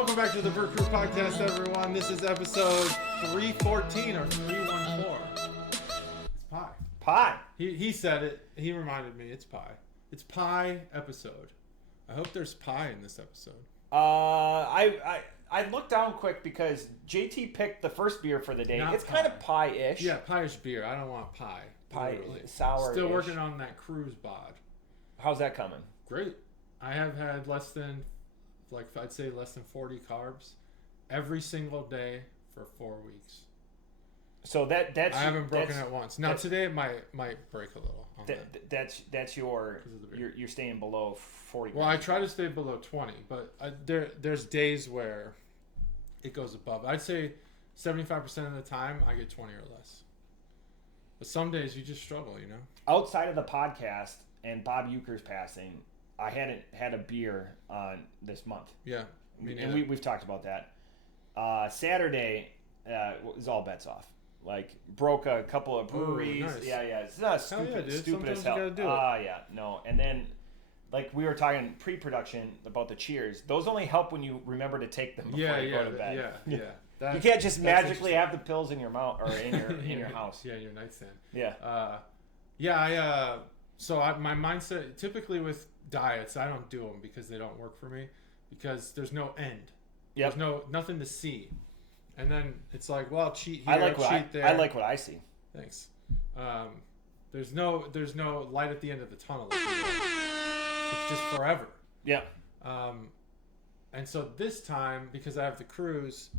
Welcome back to the Brew Crew Podcast, everyone. This is episode 314 or 314. It's pie. Pie. He said it. He reminded me. It's pie. It's pie episode. I hope there's pie in this episode. I looked down quick because JT picked the first beer for the day. Not it's pie. kind of pie-ish. Yeah, pie-ish beer. I don't want pie. Pie, literally. sour. Still working on that cruise bod. How's that coming? Great. I have had less than 40 carbs every single day for 4 weeks. So that's I haven't broken it once. Now today it might break a little. That's you're staying below 40. Well, I try to stay below 20, but there's days where it goes above. I'd say 75% of the time I get 20 or less. But some days you just struggle, you know. Outside of the podcast and Bob Euchre's passing, I hadn't had a beer on this month. Yeah, and we've talked about that. Saturday was all bets off. Like, broke a couple of breweries. Nice. Yeah. It's not stupid as Sometimes hell. You gotta do it. Yeah, no. And then, like, we were talking pre-production about the cheers. Those only help when you remember to take them before you go to bed. Yeah. You can't just magically have the pills in your mouth or in your house. Yeah, your nightstand. Yeah. My mindset, typically with diets, I don't do them because they don't work for me, because there's no end. Yep. There's nothing to see. And then it's like, well, cheat here, cheat there. I like what I see. Thanks. There's no light at the end of the tunnel. It's just forever. Yeah. And so this time, because I have the cruise,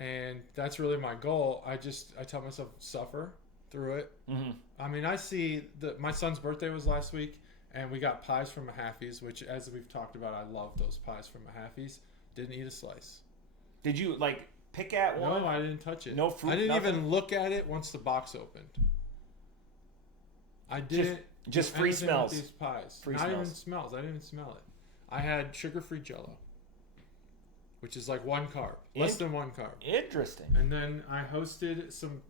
and that's really my goal, I tell myself, suffer through it. Mm-hmm. I mean, I see my son's birthday was last week, and we got pies from Mahaffey's, which, as we've talked about, I love those pies from Mahaffey's. Didn't eat a slice. Did you, like, pick at one? No, I didn't touch it. No fruit, I didn't nothing? even look at it once the box opened. I didn't. Just free smells. These pies. Free Not smells. even smells. I didn't even smell it. I had sugar-free Jell-O, which is like 1 carb, less than 1 carb. Interesting. And then I hosted some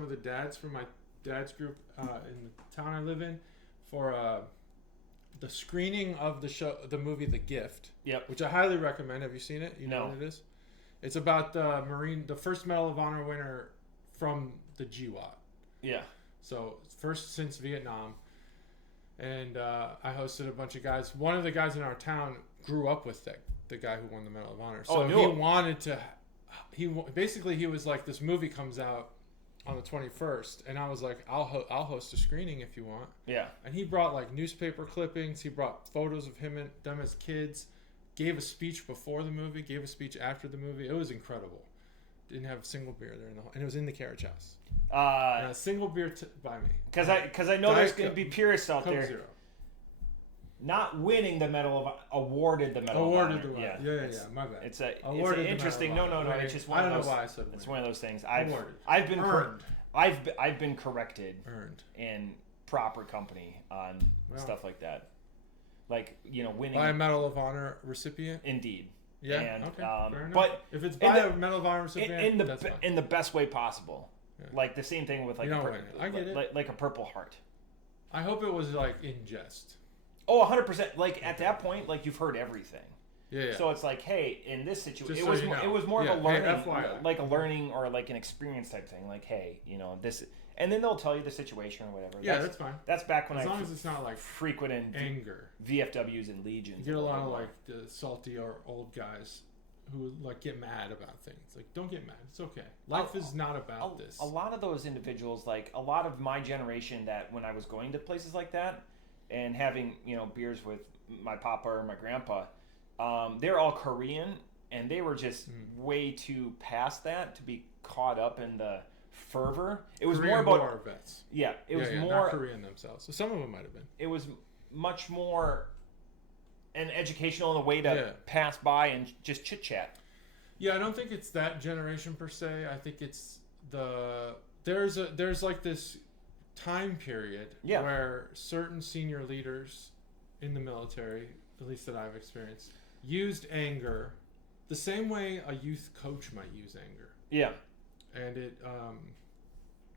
of the dads from my dad's group in the town I live in for the screening of the movie The Gift. Yep. Which I highly recommend. Have you seen it? You know what it is? It's about the first Medal of Honor winner from the GWAT. Yeah. So first since Vietnam. And I hosted a bunch of guys. One of the guys in our town grew up with the guy who won the Medal of Honor. So he wanted to. He was like, this movie comes out on the 21st, and I was like, I'll host a screening if you want. Yeah. And he brought like newspaper clippings. He brought photos of him and them as kids. Gave a speech before the movie. Gave a speech after the movie. It was incredible. Didn't have a single beer there, and it was in the carriage house. And a single beer by me. Because I know there's going to be purists out there. Zero. Not winning the medal of awarded the medal. Awarded of honor. Yeah. My bad. It's an interesting. No. It's just one I of don't those. know why I said it's winning. one of those things. Awarded. I've been earned. I've been corrected. Earned. In proper company on stuff like that. Like, winning by a Medal of Honor recipient. Indeed. Yeah. And, okay. Fair enough. But if it's by a Medal of Honor recipient, that's fine. In the best way possible. Yeah. Like the same thing with like I get it. Like a Purple Heart. I hope it was like in jest. Oh, 100%. Like at that point, like you've heard everything. Yeah. So it's like, hey, in this situation, it was more of a learning, like a learning or like an experience type thing. Like, hey, this, and then they'll tell you the situation or whatever. Yeah, that's fine. That's back when as long as it's not like frequent anger, VFWs and legions. You get a lot of like the salty or old guys who like get mad about things. Like, don't get mad. It's okay. Life is not about this. A lot of those individuals, like a lot of my generation, that when I was going to places like that and having beers with my papa or my grandpa. They're all Korean, and they were just way too past that to be caught up in the fervor. It was Korean more about war vets. Yeah, it was more not Korean themselves. So some of them might have been. It was much more an educational and a way to pass by and just chit chat. Yeah, I don't think it's that generation per se. I think it's there's like this time period where certain senior leaders in the military, at least that I've experienced, used anger the same way a youth coach might use anger. Yeah. And it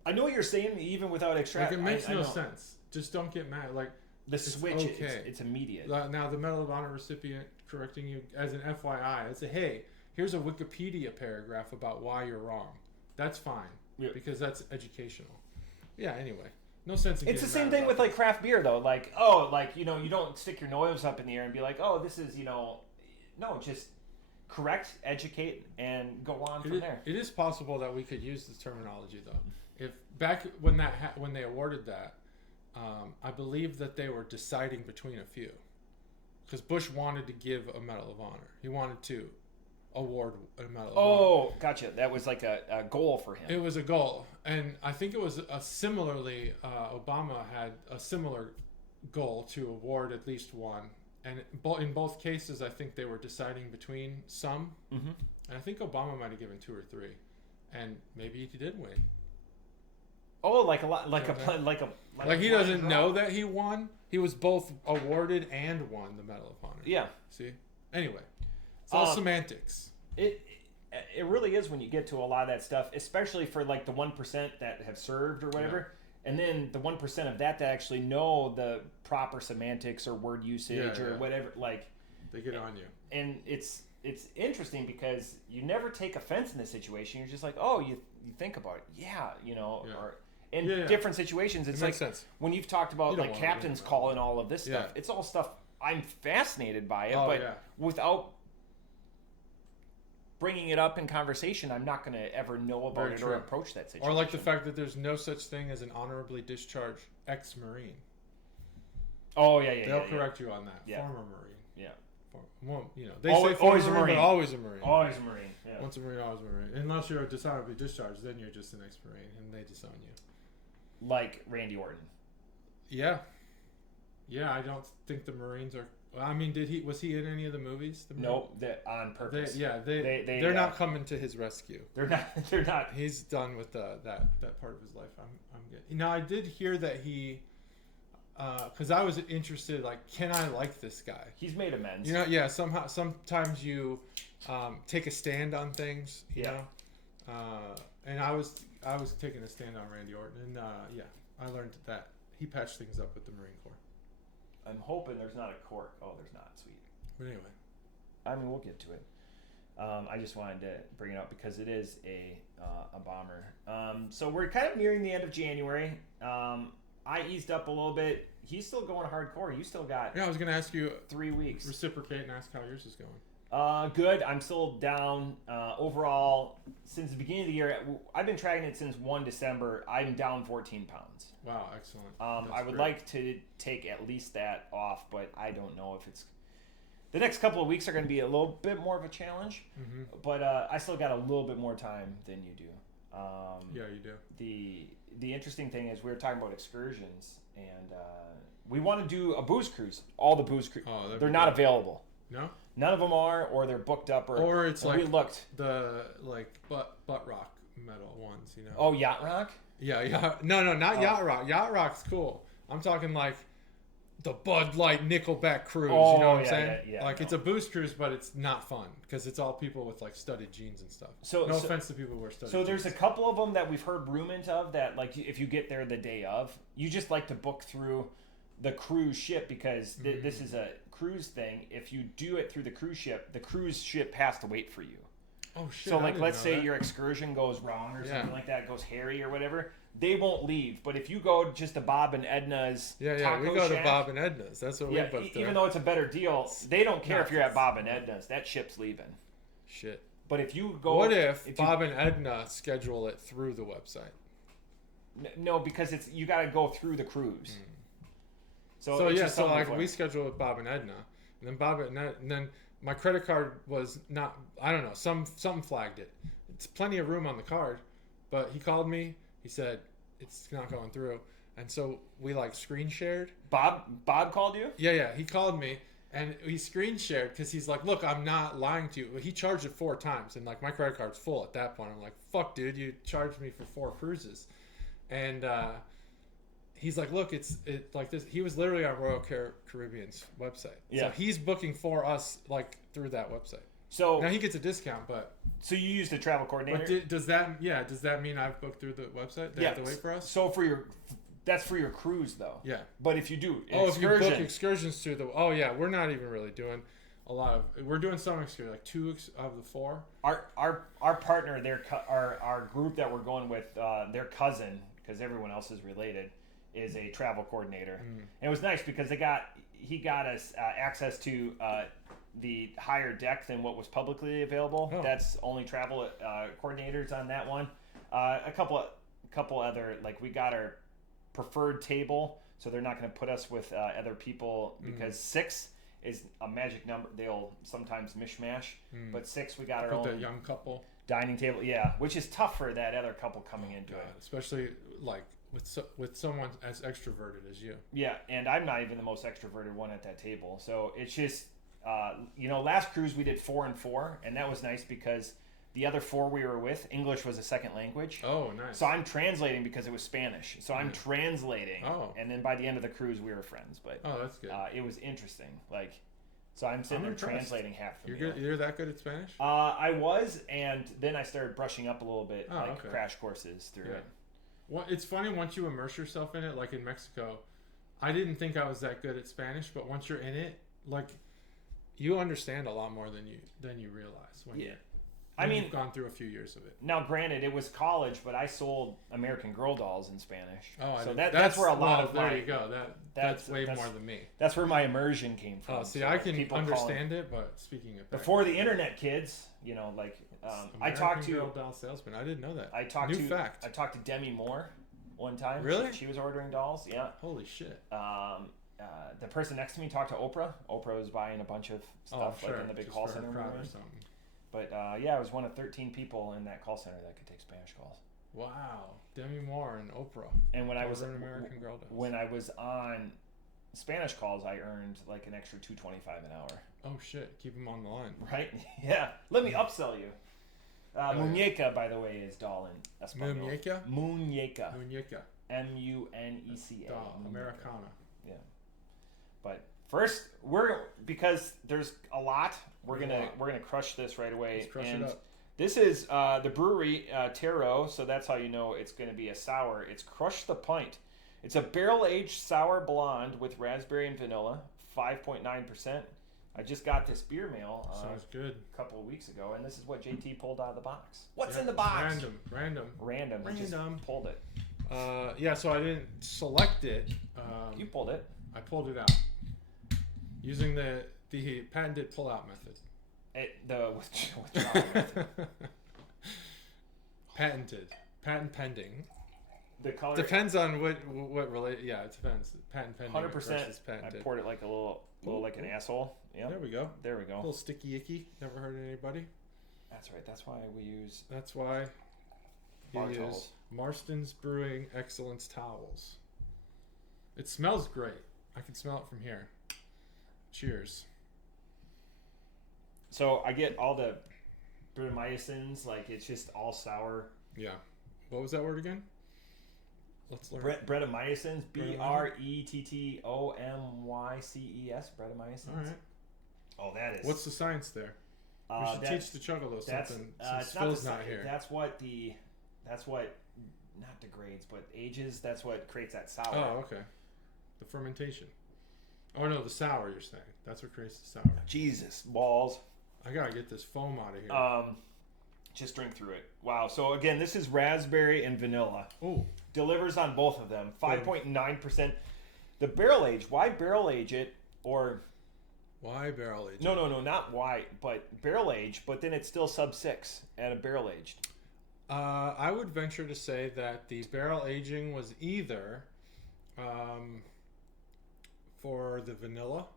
I know what you're saying, even without extra. Like, it makes no sense. Just don't get mad. Like, the switch, it's immediate. Now, the Medal of Honor recipient correcting you as an FYI, I say, hey, here's a Wikipedia paragraph about why you're wrong. That's fine because that's educational. Yeah. Anyway, no sense in it's the same thing with like craft beer though. Like, oh, like, you know, you don't stick your nose up in the air and be like, oh, this is, you know, no, just correct, educate, and go on from there. It is possible that we could use this terminology though. If back when when they awarded that, I believe that they were deciding between a few, because Bush wanted to give a Medal of Honor. He wanted to award a Medal of Honor. Oh, gotcha. That was like a goal for him. It was a goal, and I think it was similarly. Obama had a similar goal to award at least one. And in both cases, I think they were deciding between some. Mm-hmm. And I think Obama might have given 2 or 3. And maybe he did win. Oh, like a lot, like he doesn't know that he won. He was both awarded and won the Medal of Honor. Yeah. See? Anyway, it's all semantics. It really is when you get to a lot of that stuff, especially for like the 1% that have served or whatever. Yeah. And then the 1% of that actually know the proper semantics or word usage or whatever, like they get on you. And it's interesting because you never take offense in this situation. You're just like, oh, you think about it, or in different situations. It's like sense. When you've talked about like captain's call and all of this stuff. It's all stuff I'm fascinated by it, without bringing it up in conversation, I'm not going to ever know about it or approach that situation. Or like the fact that there's no such thing as an honorably discharged ex-Marine. Oh, yeah. They'll correct you on that. Yeah. Former Marine. Yeah. Well, they say always a Marine. But always a Marine. Always a Marine. Yeah. Once a Marine, always a Marine. Unless you're dishonorably discharged, then you're just an ex-Marine, and they disown you. Like Randy Orton. Yeah. Yeah, I don't think the Marines are... I mean, was he in any of the movies? Nope, on purpose. They're not coming to his rescue. They're not. He's done with that part of his life. I'm good. Now I did hear that he, because I was interested. Like, can I like this guy? He's made amends. Sometimes you take a stand on things. You know, and I was taking a stand on Randy Orton, and I learned that he patched things up with the Marine Corps. I'm hoping there's not a cork. Oh, there's not. Sweet. But anyway. I mean, we'll get to it. I just wanted to bring it up because it is a bomber. So we're kind of nearing the end of January. I eased up a little bit. He's still going hardcore. You still got... Yeah, I was going to ask you... 3 weeks. Reciprocate and ask how yours is going. Good. I'm still down. Overall, since the beginning of the year, I've been tracking it since 1 December. I'm down 14 pounds. Wow, excellent. I would like to take at least that off, but I don't know if it's... The next couple of weeks are going to be a little bit more of a challenge, but I still got a little bit more time than you do. Yeah, you do. The interesting thing is we were talking about excursions, and we want to do a booze cruise. All the booze cruises, they're not available. No? None of them are, or they're booked up, or it's like we looked. The butt rock metal ones, you know. Oh, Yacht Rock? Yeah. No, not Yacht Rock. Yacht Rock's cool. I'm talking like the Bud Light Nickelback cruise. You know what I'm saying? Yeah, it's a booze cruise, but it's not fun because it's all people with like studded jeans and stuff. No offense to people who wear studded jeans. So there's a couple of them that we've heard rumors of that, like if you get there the day of, you just like to book through the cruise ship because this is a cruise thing. If you do it through the cruise ship has to wait for you. Oh shit! So like, let's say your excursion goes wrong or something like that, goes hairy or whatever. They won't leave. But if you go just to Bob and Edna's, taco we go shack, to Bob and Edna's. That's what we booked there. Even though it's a better deal, they don't care if you're at Bob and Edna's. That ship's leaving. Shit. But if you go, what if Bob and Edna schedule it through the website? No, because you got to go through the cruise. So like we scheduled with Bob and Edna, and then Bob and Edna, and then my credit card was not. I don't know. Something flagged it. It's plenty of room on the card, but he called me. He said it's not going through, and so we like screen shared. Bob called you? Yeah. He called me, and he screen shared because he's like, "Look, I'm not lying to you." He charged it 4 times, and like my credit card's full at that point. I'm like, "Fuck, dude, you charged me for 4 cruises," and. He's like, look, it's like this. He was literally on Royal Caribbean's website. Yeah. So he's booking for us like through that website. So now he gets a discount, but so you use the travel coordinator. But does that mean I've booked through the website? They have to wait for us. So that's for your cruise though. Yeah. but if you do if you book excursions through we're not even really doing. a lot of. We're doing some next year, like 2 of the 4. Our partner, our group that we're going with, their cousin, because everyone else is related, is a travel coordinator. And it was nice because he got us access to the higher deck than what was publicly available. Oh. That's only travel coordinators on that one. A couple other, like, we got our preferred table, so they're not going to put us with other people because 6 is a magic number. They'll sometimes mishmash, but 6 we got our own that young couple dining table, which is tough for that other couple coming into it, especially like with someone as extroverted as you. Yeah, and I'm not even the most extroverted one at that table, so it's just last cruise we did 4 and 4, and that was nice because the other 4 we were with, English was a second language. Oh, nice. So I'm translating because it was Spanish. So I'm translating. Oh. And then by the end of the cruise, we were friends. But that's good. It was interesting. Like, so I'm sitting there translating half the meal. You're that good at Spanish? I was, and then I started brushing up a little bit, crash courses through it. Well, it's funny once you immerse yourself in it. Like in Mexico, I didn't think I was that good at Spanish, but once you're in it, like, you understand a lot more than you realize when you've gone through a few years of it. Now, granted, it was college, but I sold American Girl dolls in Spanish. Oh, so that's where a lot of there you go. That's way more than me. That's where my immersion came from. Oh, see, so I can understand it, but speaking of before the internet, kids, I talked to Girl doll salesman. I didn't know that. I talked to Demi Moore one time. Really? She was ordering dolls. Yeah. Holy shit. The person next to me talked to Oprah. Oprah was buying a bunch of stuff like in the big call center room or something. But I was one of 13 people in that call center that could take Spanish calls. Wow, Demi Moore and Oprah. And when I was American Girl dolls. When I was on Spanish calls, I earned like an extra $2.25 an hour. Oh shit! Keep them on the line. Right? Yeah. Let me upsell you. Muñeca, by the way, is doll in Espanol. Muñeca. Muñeca. Muñeca. Muneca. Doll. Americana. Yeah. But first, because there's a lot. We're gonna crush this right away. Let's crush it up. This is the Bruery Tarot, so that's how you know it's going to be a sour. It's Crush the Pint. It's a barrel-aged sour blonde with raspberry and vanilla, 5.9%. I just got this beer mail sounds good. A couple of weeks ago, and this is what JT pulled out of the box. What's in the box? Random. He just pulled it. So I didn't select it. You pulled it. I pulled it out using the patented pull-out method. The withdrawal method. Patent pending. The color depends on what relate. Yeah, it depends. Patent pending. 100%. Versus patented. I poured it like a little like an asshole. Yeah. There we go. There we go. A little sticky icky. Never hurt anybody. That's right. That's why we use. That's why. Bar towels. Marston's Brewing Excellence towels. It smells great. I can smell it from here. Cheers. So I get all the Brettanomycins, like it's just all sour. Yeah. What was that word again? Let's learn. Brettanomycins, Brettomyces, Brettanomyces. All right. Oh, that is. What's the science there? We should teach the Chuggalos something since Phil's not here. That's what not degrades, but ages. That's what creates that sour. Oh, okay. The fermentation. Oh no, the sour. You're saying that's what creates the sour. Jesus balls. I gotta get this foam out of here. Just drink through it. Wow. So again, this is raspberry and vanilla. Oh. Delivers on both of them. 5.9%. The barrel age. Why barrel age it? Or why barrel age? No, not why, but barrel age. But then it's still sub 6 at a barrel aged. I would venture to say that the barrel aging was either for the vanilla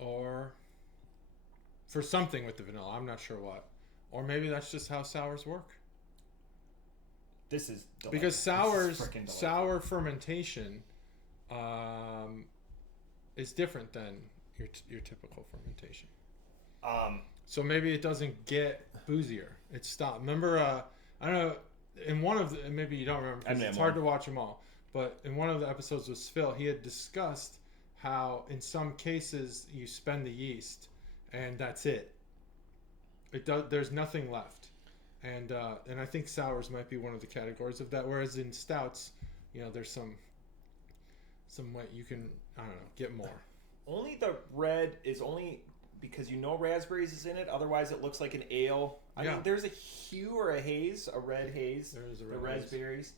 or for something with the vanilla. I'm not sure what. Or maybe that's just how sours work. This is delightful. Because sour fermentation is different than your typical fermentation. So maybe it doesn't get boozier. It stopped. Remember, I don't know, in one of the, maybe you don't remember because it's hard to watch them all, but in one of the episodes with Phil, he had discussed how in some cases you spend the yeast and that's it. There's nothing left. And I think sours might be one of the categories of that. Whereas in stouts, there's some way you can, I don't know, get more. Only the red is only because raspberries is in it. Otherwise, it looks like an ale. I mean, there's a hue or a haze, a red haze. There is a red the haze. raspberries.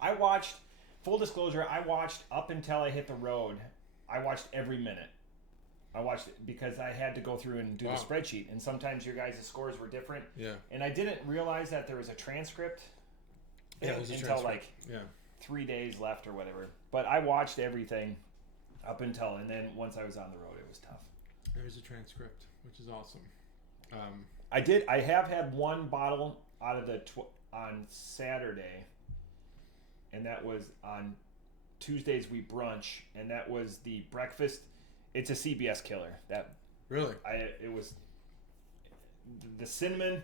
I watched. Full disclosure, I watched up until I hit the road. I watched every minute. I watched it because I had to go through and do the spreadsheet, and sometimes your guys' scores were different. Yeah. And I didn't realize that there was a transcript. Yeah, it was until like 3 days left or whatever. But I watched everything up until, and then once I was on the road, it was tough. There's a transcript, which is awesome. I have had one bottle out of the on Saturday, and that was on Tuesdays we brunch, and that was the breakfast. It's a CBS killer. That really, it was the cinnamon.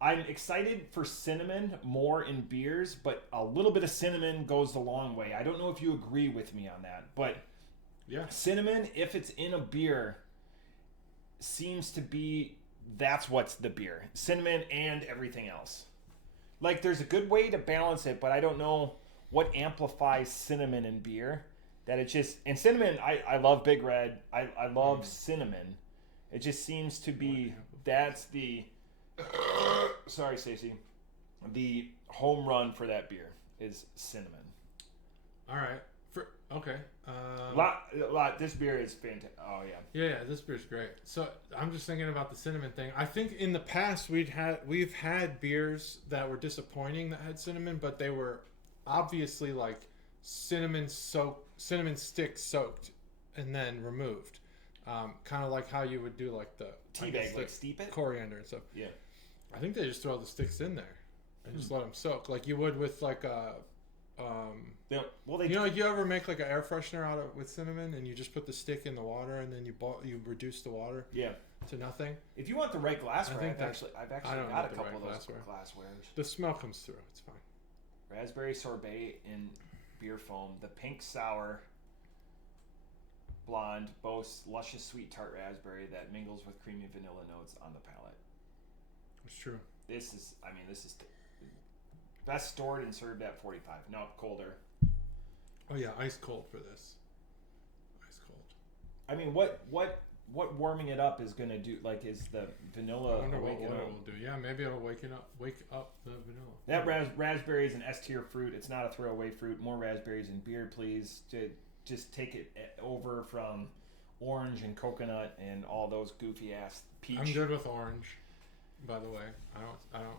I'm excited for cinnamon more in beers, but a little bit of cinnamon goes a long way. I don't know if you agree with me on that, but cinnamon, if it's in a beer, seems to be that's what's the beer. Cinnamon and everything else. Like there's a good way to balance it, but I don't know what amplifies cinnamon in beer. That it's just, and cinnamon, I love Big Red. I love cinnamon. It just seems to be, that's the, sorry Stacey, the home run for that beer is cinnamon. All right. Okay. This beer is fantastic. Oh yeah. Yeah, this beer's great. So I'm just thinking about the cinnamon thing. I think in the past we've had beers that were disappointing that had cinnamon, but they were obviously like cinnamon stick soaked and then removed. Kind of like how you would do like the tea bag, like steep it, coriander and stuff. Yeah. I think they just throw the sticks in there and just let them soak, like you would with like a. You ever make like an air freshener with cinnamon, and you just put the stick in the water, and then you reduce the water to nothing. If you want the right glassware, I've actually got a couple of those glasswares. The smell comes through. It's fine. Raspberry sorbet in beer foam. The pink sour blonde boasts luscious sweet tart raspberry that mingles with creamy vanilla notes on the palate. It's true. This is best stored and served at 45. No, colder. Oh yeah, ice cold for this. Ice cold. I mean, what warming it up is gonna do? Like, is the vanilla? I wonder what it will do. Yeah, maybe it'll wake up the vanilla. That raspberry is an S tier fruit. It's not a throwaway fruit. More raspberries in beer, please. To just take it over from orange and coconut and all those goofy ass peach. I'm good with orange. By the way, I don't.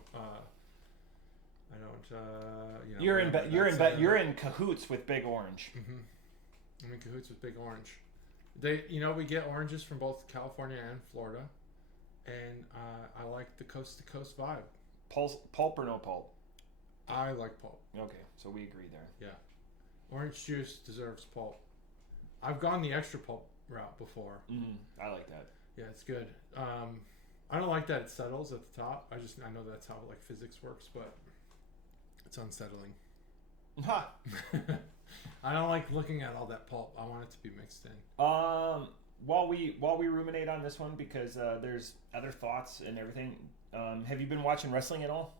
You're in cahoots with Big Orange. Mm-hmm. I'm in cahoots with Big Orange. We get oranges from both California and Florida, and I like the coast to coast vibe. Pulp or no pulp? I like pulp. Okay, so we agree there. Yeah, orange juice deserves pulp. I've gone the extra pulp route before. I like that. Yeah, it's good. I don't like that it settles at the top. I know that's how like physics works, but it's unsettling. I don't like looking at all that pulp. I want it to be mixed in. While we ruminate on this one, because there's other thoughts and everything. Have you been watching wrestling at all?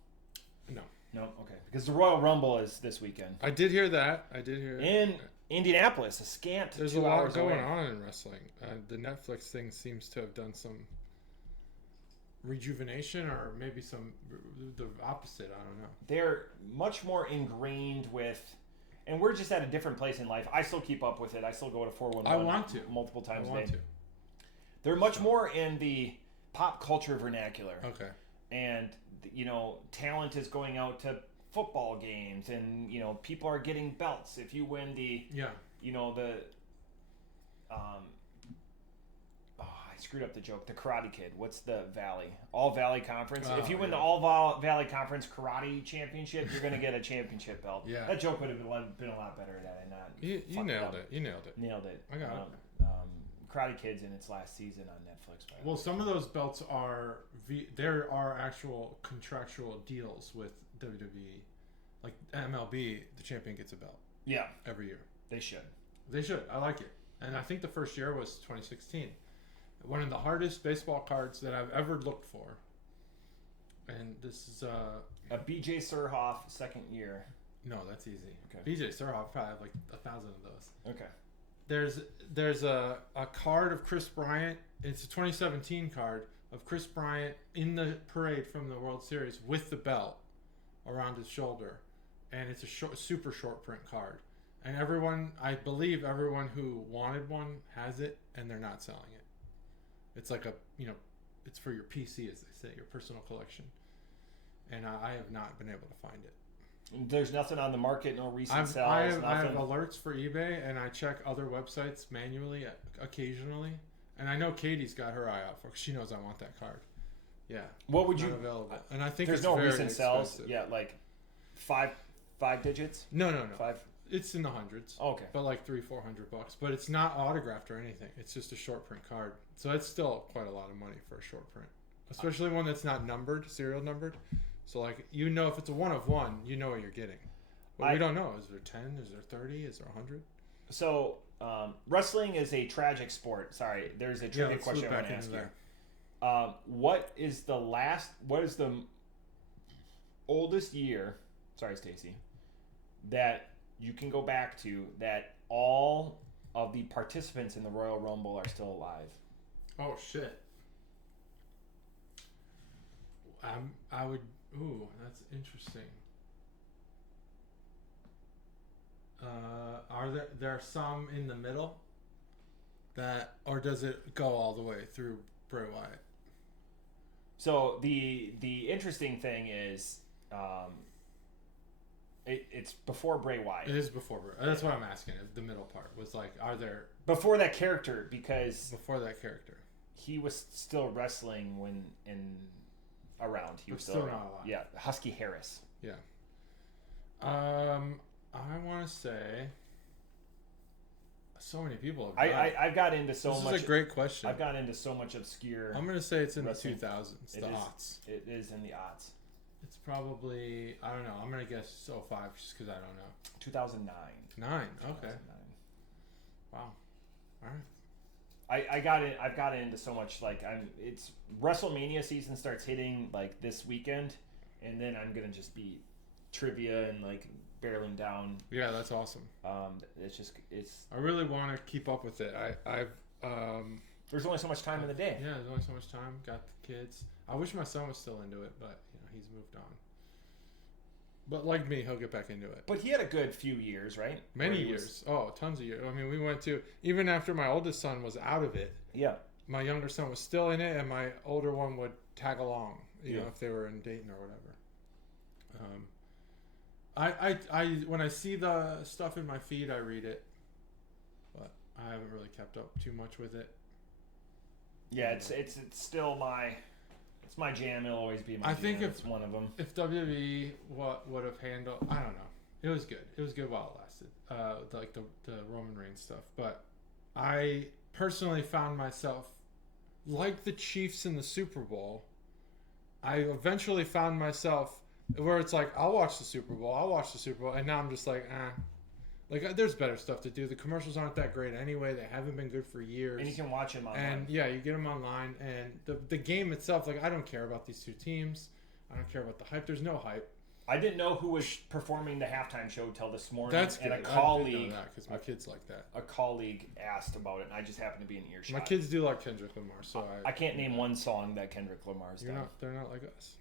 No. Okay. Because the Royal Rumble is this weekend. I did hear that. In Indianapolis, a scant. There's a lot going on in wrestling. The Netflix thing seems to have done some rejuvenation, or maybe the opposite. I don't know. They're much more ingrained with, and we're just at a different place in life. I still keep up with it. I still go to 411. I want to multiple times a day. They're much more in the pop culture vernacular. Okay. And talent is going out to football games, and people are getting belts if you win the I screwed up the joke. The Karate Kid. What's the Valley? All Valley Conference. If you win the All Valley Conference Karate Championship, you're going to get a championship belt. Yeah. That joke would have been a lot better had I not. You nailed it. You nailed it. Nailed it. I got it. Karate Kid's in its last season on Netflix. Well, some of those belts there are actual contractual deals with WWE. Like MLB, the champion gets a belt. Yeah. Every year. They should. I like it. And I think the first year was 2016. One of the hardest baseball cards that I've ever looked for. And this is a BJ Surhoff second year. No, that's easy. Okay. BJ Surhoff probably have like 1,000 of those. Okay. there's a card of Chris Bryant. It's a 2017 card of Chris Bryant in the parade from the World Series with the belt around his shoulder, and it's a super short print card. And I believe everyone who wanted one has it, and they're not selling it. It's like it's for your PC, as they say, your personal collection. And I have not been able to find it. There's nothing on the market, no recent sales, I nothing? have alerts for eBay, and I check other websites manually occasionally. And I know Katie's got her eye out for it. She knows I want that card. Yeah. What would you... Available. And I think there's it's no very recent expensive. sales? Yeah, like five digits? No. 5? It's in the hundreds. Okay. But like $300-400. But it's not autographed or anything. It's just a short print card. So it's still quite a lot of money for a short print. Especially one that's not numbered, serial numbered. So like, if it's a 1 of 1, you know what you're getting. But we don't know. Is there 10? Is there 30? Is there 100? So, wrestling is a tragic sport. Sorry, there's a trivia question I want to ask you. What is the oldest year, sorry Stacy, that you can go back to that all of the participants in the Royal Rumble are still alive? Oh shit. I would. Ooh, that's interesting. Are there some in the middle or does it go all the way through Bray Wyatt? So the interesting thing is, it's before Bray Wyatt. It is before Bray. That's what I'm asking. The middle part was like, are there before that character? Because before that character, he was still wrestling when around. He was still not around. alive. Yeah, Husky Harris. Yeah. I want to say so many people have died. I've got into so much. This is a great question. I've got into so much obscure. I'm gonna say it's in wrestling. The 2000s, the aughts. It is in the aughts. It's probably, I don't know. I'm gonna guess 05 just because I don't know. 2009. 9. Okay. 2009. Wow. All right. I've got into so much, like, it's WrestleMania season starts hitting like this weekend, and then I'm gonna just be trivia and like barreling down. Yeah, that's awesome. It's I really want to keep up with it. there's only so much time in the day. Yeah, there's only so much time. Got the kids. I wish my son was still into it, but he's moved on. But like me, he'll get back into it. But he had a good few years, right? Many years. Tons of years. I mean, we went to, even after my oldest son was out of it. Yeah. My younger son was still in it, and my older one would tag along, you know, if they were in Dayton or whatever. I when I see the stuff in my feed, I read it, but I haven't really kept up too much with it. Yeah, it's still my jam. It'll always be my jam. I think it's one of them. If WWE would have handled, I don't know. It was good. It was good while it lasted. Like the Roman Reigns stuff, but I personally found myself like the Chiefs in the Super Bowl. I eventually found myself where it's like, I'll watch the Super Bowl, and now I'm just like, like there's better stuff to do. The commercials aren't that great anyway. They haven't been good for years. And you can watch them online. And yeah, you get them online, and the game itself, like I don't care about these two teams. I don't care about the hype. There's no hype. I didn't know who was performing the halftime show till this morning. That's good. And a colleague, I didn't know that because my kids like that. A colleague asked about it, and I just happened to be in earshot. My kids do like Kendrick Lamar, so I can't name one song that Kendrick Lamar's done. They're not like us.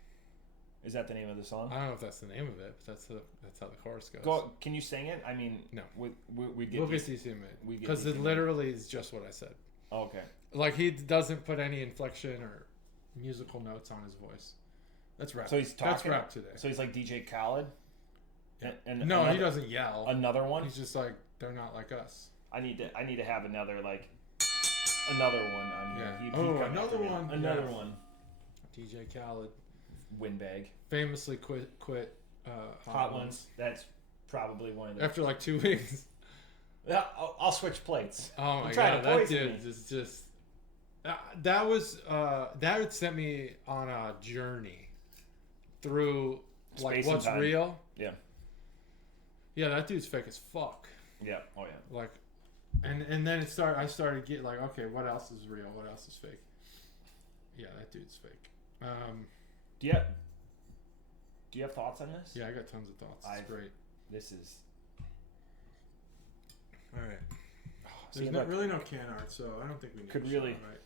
Is that the name of the song? I don't know if that's the name of it, but that's how the chorus goes. Can you sing it? I mean, no. We'll get DC made. Because it literally is just what I said. Oh, okay. Like he doesn't put any inflection or musical notes on his voice. That's rap. So he's talking. That's rap today. So he's like DJ Khaled. Yeah. And no, he doesn't yell. Another one. He's just like, they're not like us. I need to have another one on here. Yeah. Another one. Another one. DJ Khaled. Windbag. Famously quit Hot Ones. That's probably one of the. After like 2 weeks. Yeah, I'll switch plates. Oh my god, that dude is just. That sent me on a journey through like what's real. Yeah. Yeah, that dude's fake as fuck. Yeah. Oh yeah. Like, and then I started getting like, okay, what else is real? What else is fake? Yeah, that dude's fake. Do you have thoughts on this? Yeah, I got tons of thoughts. It's great. This is. All right. Oh There's really no can art, so I don't think we need could a really. shot, right?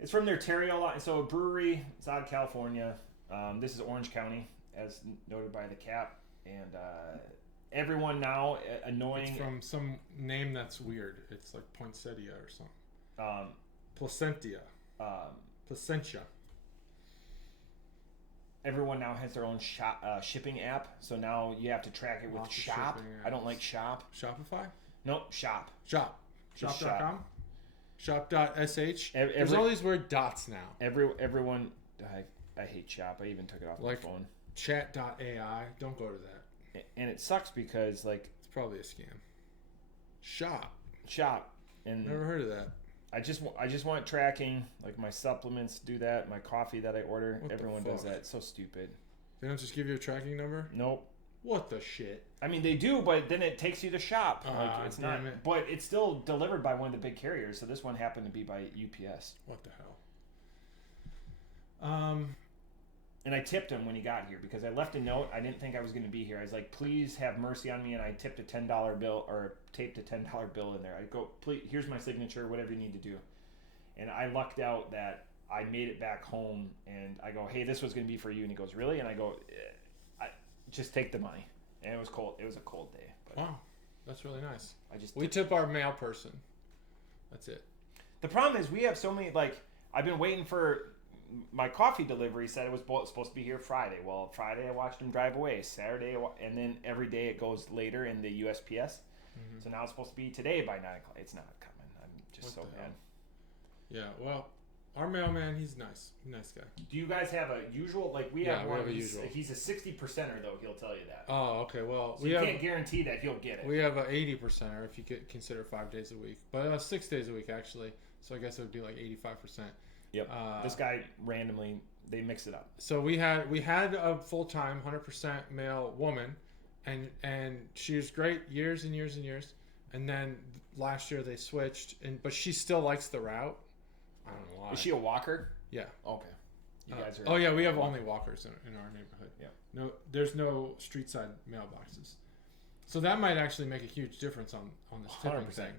It's from their Terrio line. So Bruery, it's out of California. This is Orange County, as noted by the cap, and everyone now annoying. It's from some name that's weird. It's like poinsettia or something. Placentia. Placentia. Everyone now has their own shipping app, so now you have to track it with Shop. I don't like Shop. Shopify? Nope, Shop. Shop. Shop.com? Shop.sh. There's all these weird dots now. Everyone, I hate Shop. I even took it off my phone. Chat.ai. Don't go to that. And it sucks because it's probably a scam. Shop. And never heard of that. I just want tracking, like my supplements do that, my coffee that I order. Everyone does that. It's so stupid. They don't just give you a tracking number? Nope. What the shit? I mean, they do, but then it takes you to Shop. It's not. But it's still delivered by one of the big carriers. So this one happened to be by UPS. What the hell? And I tipped him when he got here because I left a note. I didn't think I was going to be here. I was like, please have mercy on me. And I tipped a $10 bill or taped a $10 bill in there. I go, please, here's my signature, whatever you need to do. And I lucked out that I made it back home. And I go, hey, this was going to be for you. And he goes, really? And I go, just take the money. And it was cold. It was a cold day. But wow. That's really nice. We tip our mail person. That's it. The problem is we have so many, I've been waiting for... My coffee delivery said it was supposed to be here Friday. Well, Friday I watched him drive away. Saturday, and then every day it goes later in the USPS. Mm-hmm. So now it's supposed to be today by 9 o'clock. It's not coming. I'm just so mad. Yeah, well, our mailman, he's nice. Nice guy. Do you guys have a usual? We have one. He's a 60%er though. He'll tell you that. Oh, okay. Well, so you can't guarantee that he'll get it. We have an 80%er if you consider 5 days a week, but 6 days a week actually. So I guess it would be like 85%. Yep. This guy randomly they mix it up. So we had a full-time 100% male woman, and she was great years and years and years. And then last year they switched, but she still likes the route. I don't know why. Is she a walker? Yeah. Okay. You guys are. Oh yeah, we have only walkers in our neighborhood. Yeah. No, there's no street side mailboxes. So that might actually make a huge difference on this tipping 100%. thing,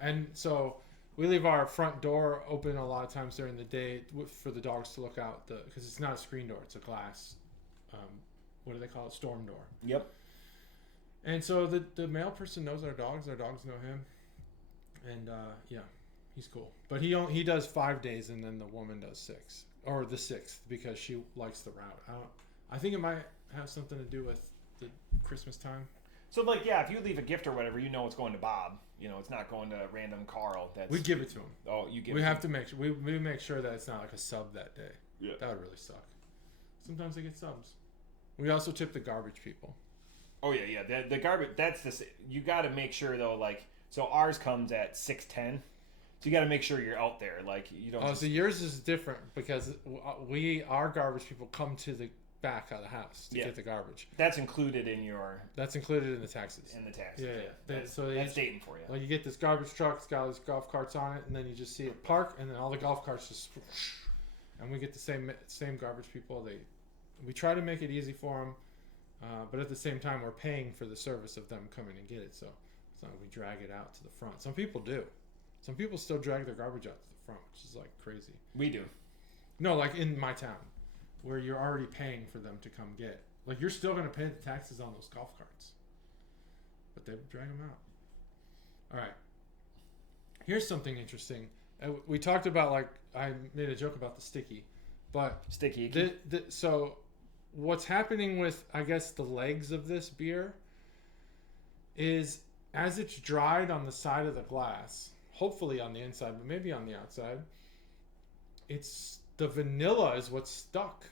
And so. We leave our front door open a lot of times during the day for the dogs to look out, because it's not a screen door; it's a glass. What do they call it? Storm door. Yep. And so the mail person knows our dogs know him, and yeah, he's cool. But he does 5 days, and then the woman does 6 or the 6th because she likes the route. I think it might have something to do with the Christmas time. So if you leave a gift or whatever, it's going to Bob. It's not going to random Carl. We give it to him. Oh, you give. We have to make sure we make sure that it's not like a sub that day. Yeah, that would really suck. Sometimes they get subs. We also tip the garbage people. Oh yeah. The garbage. You got to make sure though. So ours comes at 6:10. So you got to make sure you're out there. You don't. Oh, so yours is different because our garbage people come to the back of the house to get the garbage. That's included in your. That's included in the taxes. In the taxes. Yeah. That's Dayton for you. You get this garbage truck. It's got all these golf carts on it, and then you just see it park, and then all the golf carts just. And we get the same garbage people. We try to make it easy for them, but at the same time, we're paying for the service of them coming and get it. So it's not like we drag it out to the front. Some people do. Some people still drag their garbage out to the front, which is crazy. We do. No, in my town, where you're already paying for them to come get. You're still going to pay the taxes on those golf carts. But they drag them out. All right. Here's something interesting. We talked about, I made a joke about the sticky. But sticky. So what's happening with, I guess, the legs of this beer is as it's dried on the side of the glass, hopefully on the inside, but maybe on the outside, the vanilla is what's stuck.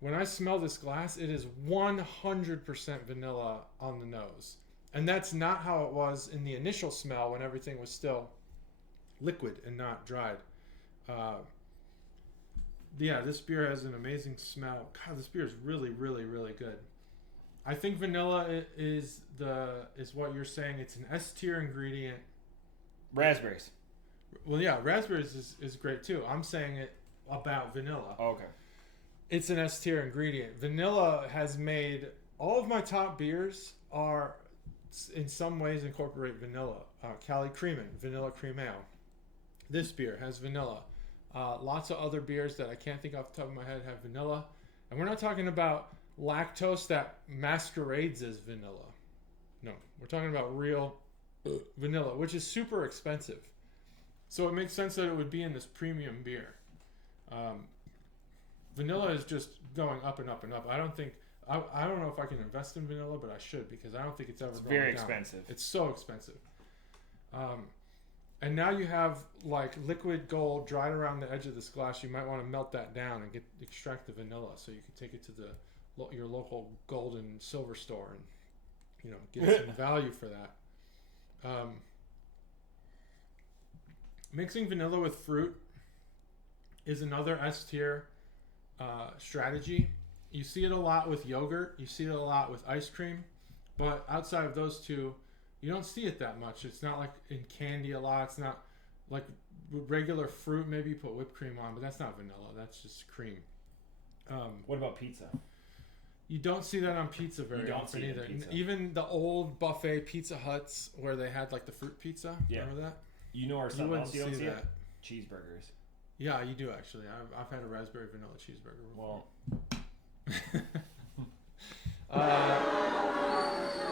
When I smell this glass, it is 100% vanilla on the nose. And that's not how it was in the initial smell when everything was still liquid and not dried. Yeah, this beer has an amazing smell. God, this beer is really, really, really good. I think vanilla is what you're saying. It's an S tier ingredient. Raspberries. Well, yeah, raspberries is great too. I'm saying it about vanilla. Oh, okay. It's an S tier ingredient. Vanilla has made all of my top beers are in some ways incorporate vanilla. Cali Creamin', vanilla cream ale. This beer has vanilla. Lots of other beers that I can't think off the top of my head have vanilla. And we're not talking about lactose that masquerades as vanilla. No, we're talking about real vanilla, which is super expensive. So it makes sense that it would be in this premium beer. Vanilla is just going up and up and up. I don't know if I can invest in vanilla, but I should, because I don't think it's ever going very down. Expensive. It's so expensive. And now you have like liquid gold dried around the edge of this glass. You might want to melt that down and extract the vanilla, so you can take it to your local gold and silver store and get some value for that. Mixing vanilla with fruit is another S tier strategy. You see it a lot with yogurt. You see it a lot with ice cream. But outside of those two, you don't see it that much. It's not like in candy a lot. It's not like regular fruit. Maybe you put whipped cream on, but that's not vanilla. That's just cream. What about pizza? You don't see that on pizza very often either. Even the old buffet Pizza Huts where they had like the fruit pizza. Yeah. Remember that? You know, or something else you don't see that. Cheeseburgers. Yeah, you do actually. I've had a raspberry vanilla cheeseburger before. Well,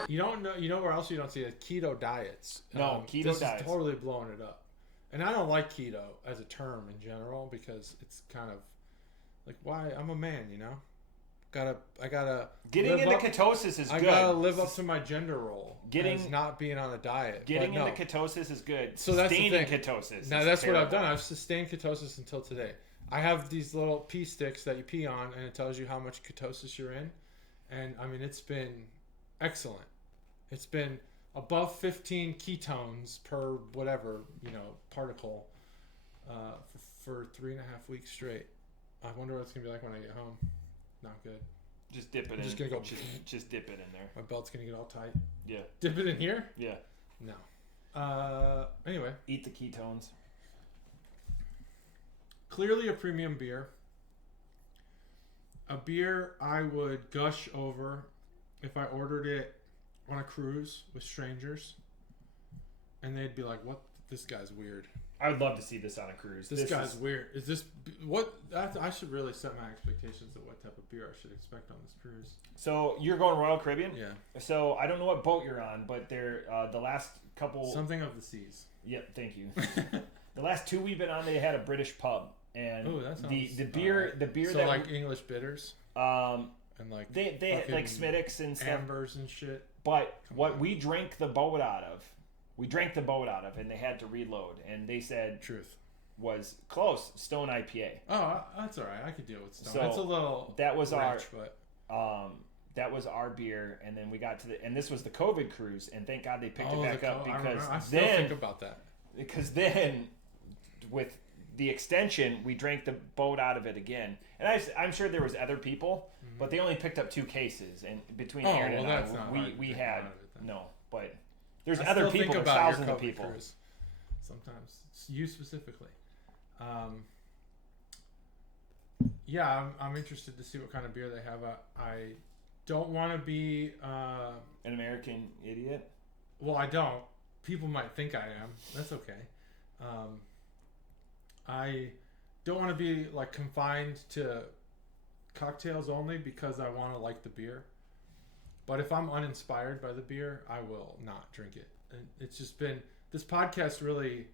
you don't know. You know where else you don't see it? Keto diets. No, keto this diets. Is totally blowing it up. And I don't like keto as a term in general because it's kind of like, why? I'm a man, I gotta getting into ketosis is good. I gotta live up to my gender role. As not being on a diet. Getting into ketosis is good. So that's the thing. Ketosis. Now that's what I've done. I've sustained ketosis until today. I have these little pee sticks that you pee on, and it tells you how much ketosis you're in. And I mean, it's been excellent. It's been above 15 ketones per whatever particle for 3.5 weeks straight. I wonder what it's gonna be like when I get home. Not good. Just dip it in. Just gonna go. Just dip it in there. My belt's gonna get all tight. Yeah. Dip it in here? Yeah. No. Anyway. Eat the ketones. Clearly a premium beer. A beer I would gush over if I ordered it on a cruise with strangers, and they'd be like, "What? This guy's weird." I would love to see this on a cruise. This guy's weird. Is this what? I should really set my expectations of what type of beer I should expect on this cruise. So you're going Royal Caribbean? Yeah. So I don't know what boat you're on, but they're the last couple. Something of the seas. Yep. Thank you. The last two we've been on, they had a British pub, and the beer. So that like English bitters. And like they like Smittix and stuff. Ambers and shit. But what we drank the boat out of. And they had to reload, and they said truth was close Stone IPA. Oh, that's all right. I could deal with Stone. So it's a little that was rich, that was our beer, and then we got to and this was the COVID cruise, and thank God they picked it back up because I still think about that. Because then with the extension, we drank the boat out of it again, and I'm sure there was other people, but they only picked up 2 cases, and between Aaron and I, we had but. There's other people. There's thousands of people. Cruise. Sometimes you specifically. Yeah, I'm interested to see what kind of beer they have. I don't want to be an American idiot. Well, I don't. People might think I am. That's okay. I don't want to be like confined to cocktails only because I want to like the beer. But if I'm uninspired by the beer, I will not drink it. And it's just been this podcast really.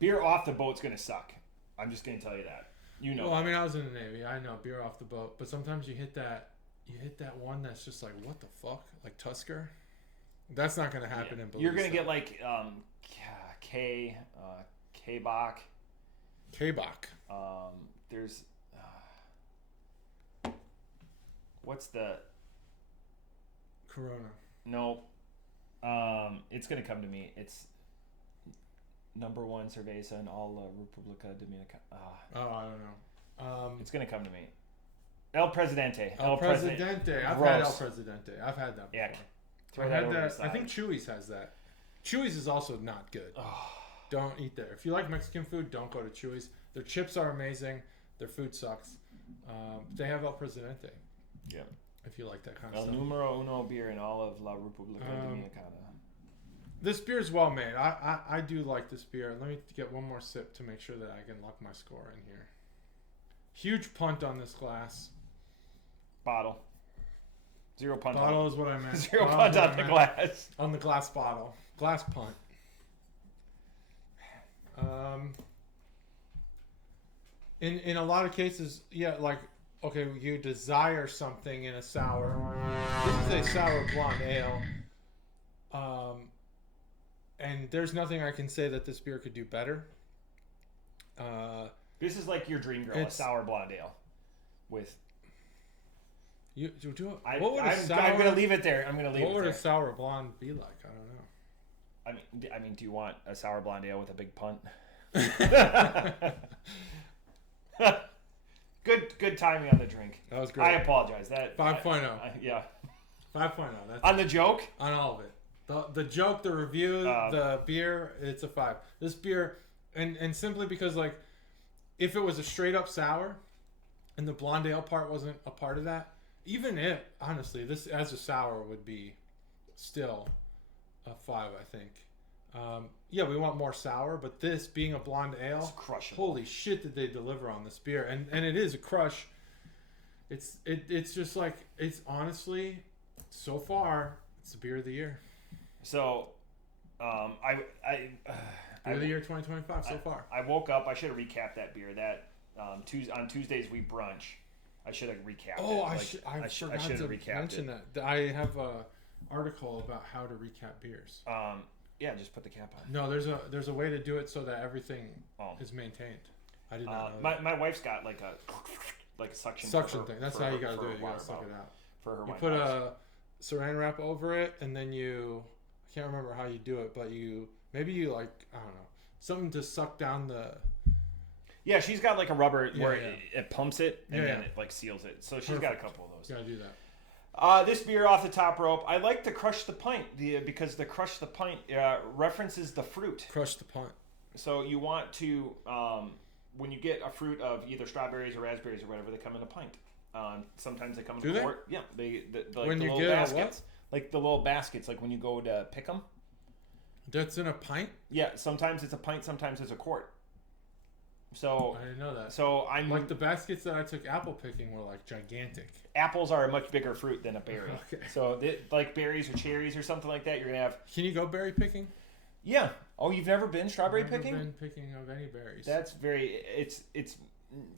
Beer off the boat's gonna suck. I'm just gonna tell you that. Well, I mean, I was in the Navy. I know beer off the boat, but sometimes you hit that one that's just like, what the fuck, like Tusker. That's not gonna happen in Belize. You're gonna get like K-Bach. K-Bach. There's what's the Corona. No. It's gonna come to me. It's number 1 cerveza in all República Dominicana. I don't know. It's gonna come to me. El Presidente. El Presidente. I've had El Presidente. I've had that before. Yeah. Throw that over the side. I think Chewy's has that. Chewy's is also not good. Don't eat there. If you like Mexican food, don't go to Chewy's. Their chips are amazing. Their food sucks. They have El Presidente. Yeah. if you like that kind of El stuff. Numero Uno beer in all of La República Dominicana. This beer is well made. I do like this beer. Let me get one more sip to make sure that I can lock my score in here. Huge punt on this glass. Bottle. 0 punt. Bottle is what I meant. 0 punt on the glass. On the glass bottle. Glass punt. In a lot of cases, yeah, like, okay, you desire something in a sour. This is a sour blonde ale. And there's nothing I can say that this beer could do better. This is like your dream girl, a sour blonde ale. With you do it. I'm going to leave it there. What would a sour blonde be like? I don't know. I mean, do you want a sour blonde ale with a big punt? Good timing on the drink. That was great. I apologize. That 5.0. Yeah. 5.0. That's on the joke? On all of it. The joke, the review, the beer, it's a 5. This beer, and simply because, like, if it was a straight up sour and the blonde ale part wasn't a part of that, even if, honestly, this as a sour would be still a 5, I think. Yeah, we want more sour, but this being a blonde ale, it's crushable. Holy shit did they deliver on this beer. And it is a crush. It's just like, it's honestly, so far, it's the beer of the year. So, beer of the year 2025 so far. I woke up. I should have recapped that beer. That on Tuesdays we brunch. I should have recapped. Oh, it. I forgot to mention that. I have a article about how to recap beers. Yeah, just put the cap on. No, there's a way to do it so that everything is maintained. I did not know that. My wife's got like a suction thing. That's how you gotta do it. You gotta suck it out. For her, you put a saran wrap over it, and then I can't remember how you do it, but maybe you like, I don't know, something to suck down the. Yeah, she's got like a rubber where it pumps it and then it like seals it. So she's got a couple of those. Gotta do that. This beer off the top rope. I like the Crush the Pint because the Crush the Pint references the fruit. Crush the Pint. So you want to when you get a fruit of either strawberries or raspberries or whatever, they come in a pint. Sometimes they come in a quart. Yeah, the when you little get baskets, like the little baskets, like when you go to pick them. That's in a pint. Yeah, sometimes it's a pint, sometimes it's a quart. So I didn't know that. So I'm like the baskets that I took apple picking were like gigantic. Apples are a much bigger fruit than a berry. Okay. So like berries or cherries or something like that, you're gonna have. Can you go berry picking? Yeah. Oh, you've never been strawberry picking? Never been picking of any berries. That's it's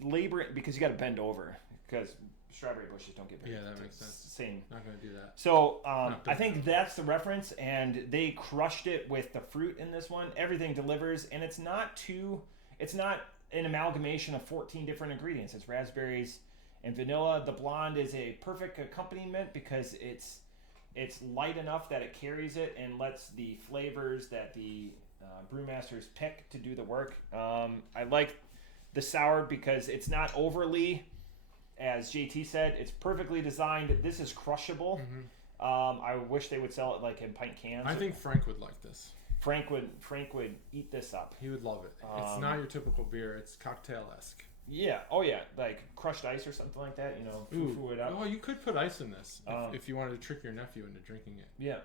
labor because you got to bend over because strawberry bushes don't get berries. Yeah, that makes sense. Same. Not gonna do that. So I think that's the reference, and they crushed it with the fruit in this one. Everything delivers, and it's not an amalgamation of 14 different ingredients. It's raspberries and vanilla. The blonde is a perfect accompaniment because it's light enough that it carries it and lets the flavors that the brewmasters pick to do the work. I like the sour because it's not overly, as JT said, it's perfectly designed. This is crushable. Mm-hmm. I wish they would sell it like in pint cans. I think Frank would like this. Frank would eat this up. He would love it. It's not your typical beer. It's cocktail-esque. Yeah. Oh yeah. Like crushed ice or something like that. You know, foo it up. Oh, you could put ice in this if you wanted to trick your nephew into drinking it. Yeah.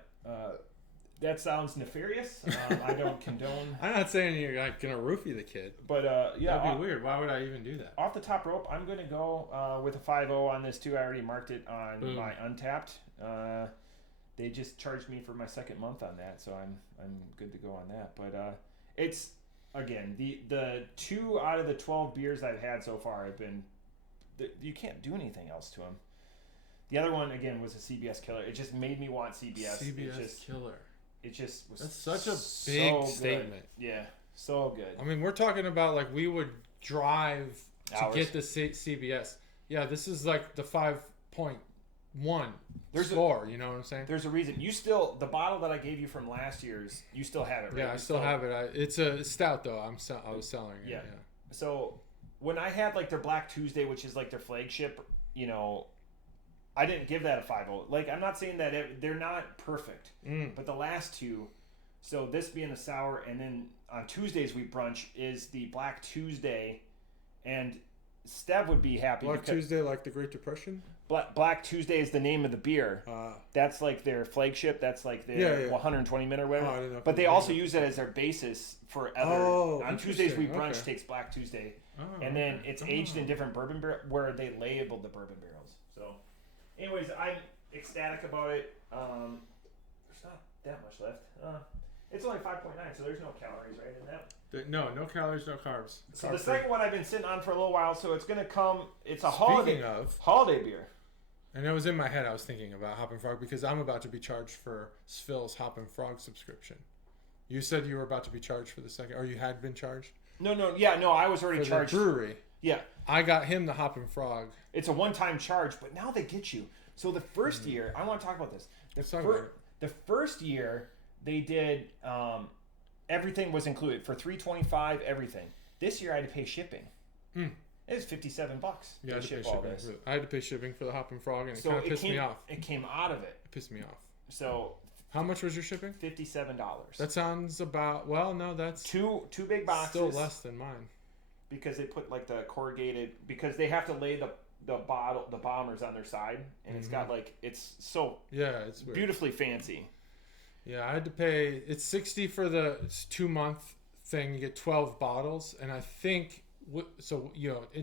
That sounds nefarious. I don't condone. I'm not saying you're like gonna roofie the kid, but yeah, that'd be weird. Why would I even do that? Off the top rope, I'm gonna go with a 5-0 on this too. I already marked it on my Untapped. They just charged me for my second month on that, so I'm good to go on that. But it's again the 2 out of the 12 beers I've had so far have been. You can't do anything else to them. The other one again was a CBS killer. It just made me want CBS. CBS killer. It just was. That's such a big statement. Yeah, so good. I mean, we're talking about like we would drive to get the CBS. Yeah, this is like the 5.1 score. You know what I'm saying? There's a reason. The bottle that I gave you from last year's, you still have it, right? Yeah, I still have it. It's a stout though. I was selling it. Yeah. So when I had like their Black Tuesday, which is like their flagship, you know, I didn't give that a 5-0. Like, I'm not saying that they're not perfect, but the last two, so this being the sour, and then on Tuesdays we brunch is the Black Tuesday, and Steph would be happy. Black Tuesday, like the Great Depression? Black Tuesday is the name of the beer. That's like their flagship. That's like their 120 minute or whatever. But they also use it as their basis for other. On Tuesdays, we brunch takes Black Tuesday. And then it's aged in different bourbon barrels where they labeled the bourbon barrels. So, anyways, I'm ecstatic about it. There's not that much left. It's only 5.9, so there's no calories right in that. No calories, no carbs. So the second one I've been sitting on for a little while, so it's going to come. It's a holiday beer. And it was in my head, I was thinking about Hoppin' Frog because I'm about to be charged for Phil's Hoppin' Frog subscription. You said you were about to be charged for the second, or you had been charged? No, I was already charged. The brewery. Yeah. I got him the Hoppin' Frog. It's a one-time charge, but now they get you. So the first year, I want to talk about this. The first year, they did, everything was included. For $3.25, everything. This year, I had to pay shipping. It was $57 to ship all this. I had to pay shipping for the Hoppin' Frog, and it kind of pissed me off. It came out of it. It pissed me off. So... How much was your shipping? $57. That sounds about... Well, no, that's... Two big boxes. Still less than mine. Because they put like the corrugated... Because they have to lay the bombers on their side. And it's got like... It's so... Yeah, it's weird. Beautifully fancy. Yeah, I had to pay... It's $60 for the 2-month thing. You get 12 bottles. And I think... So,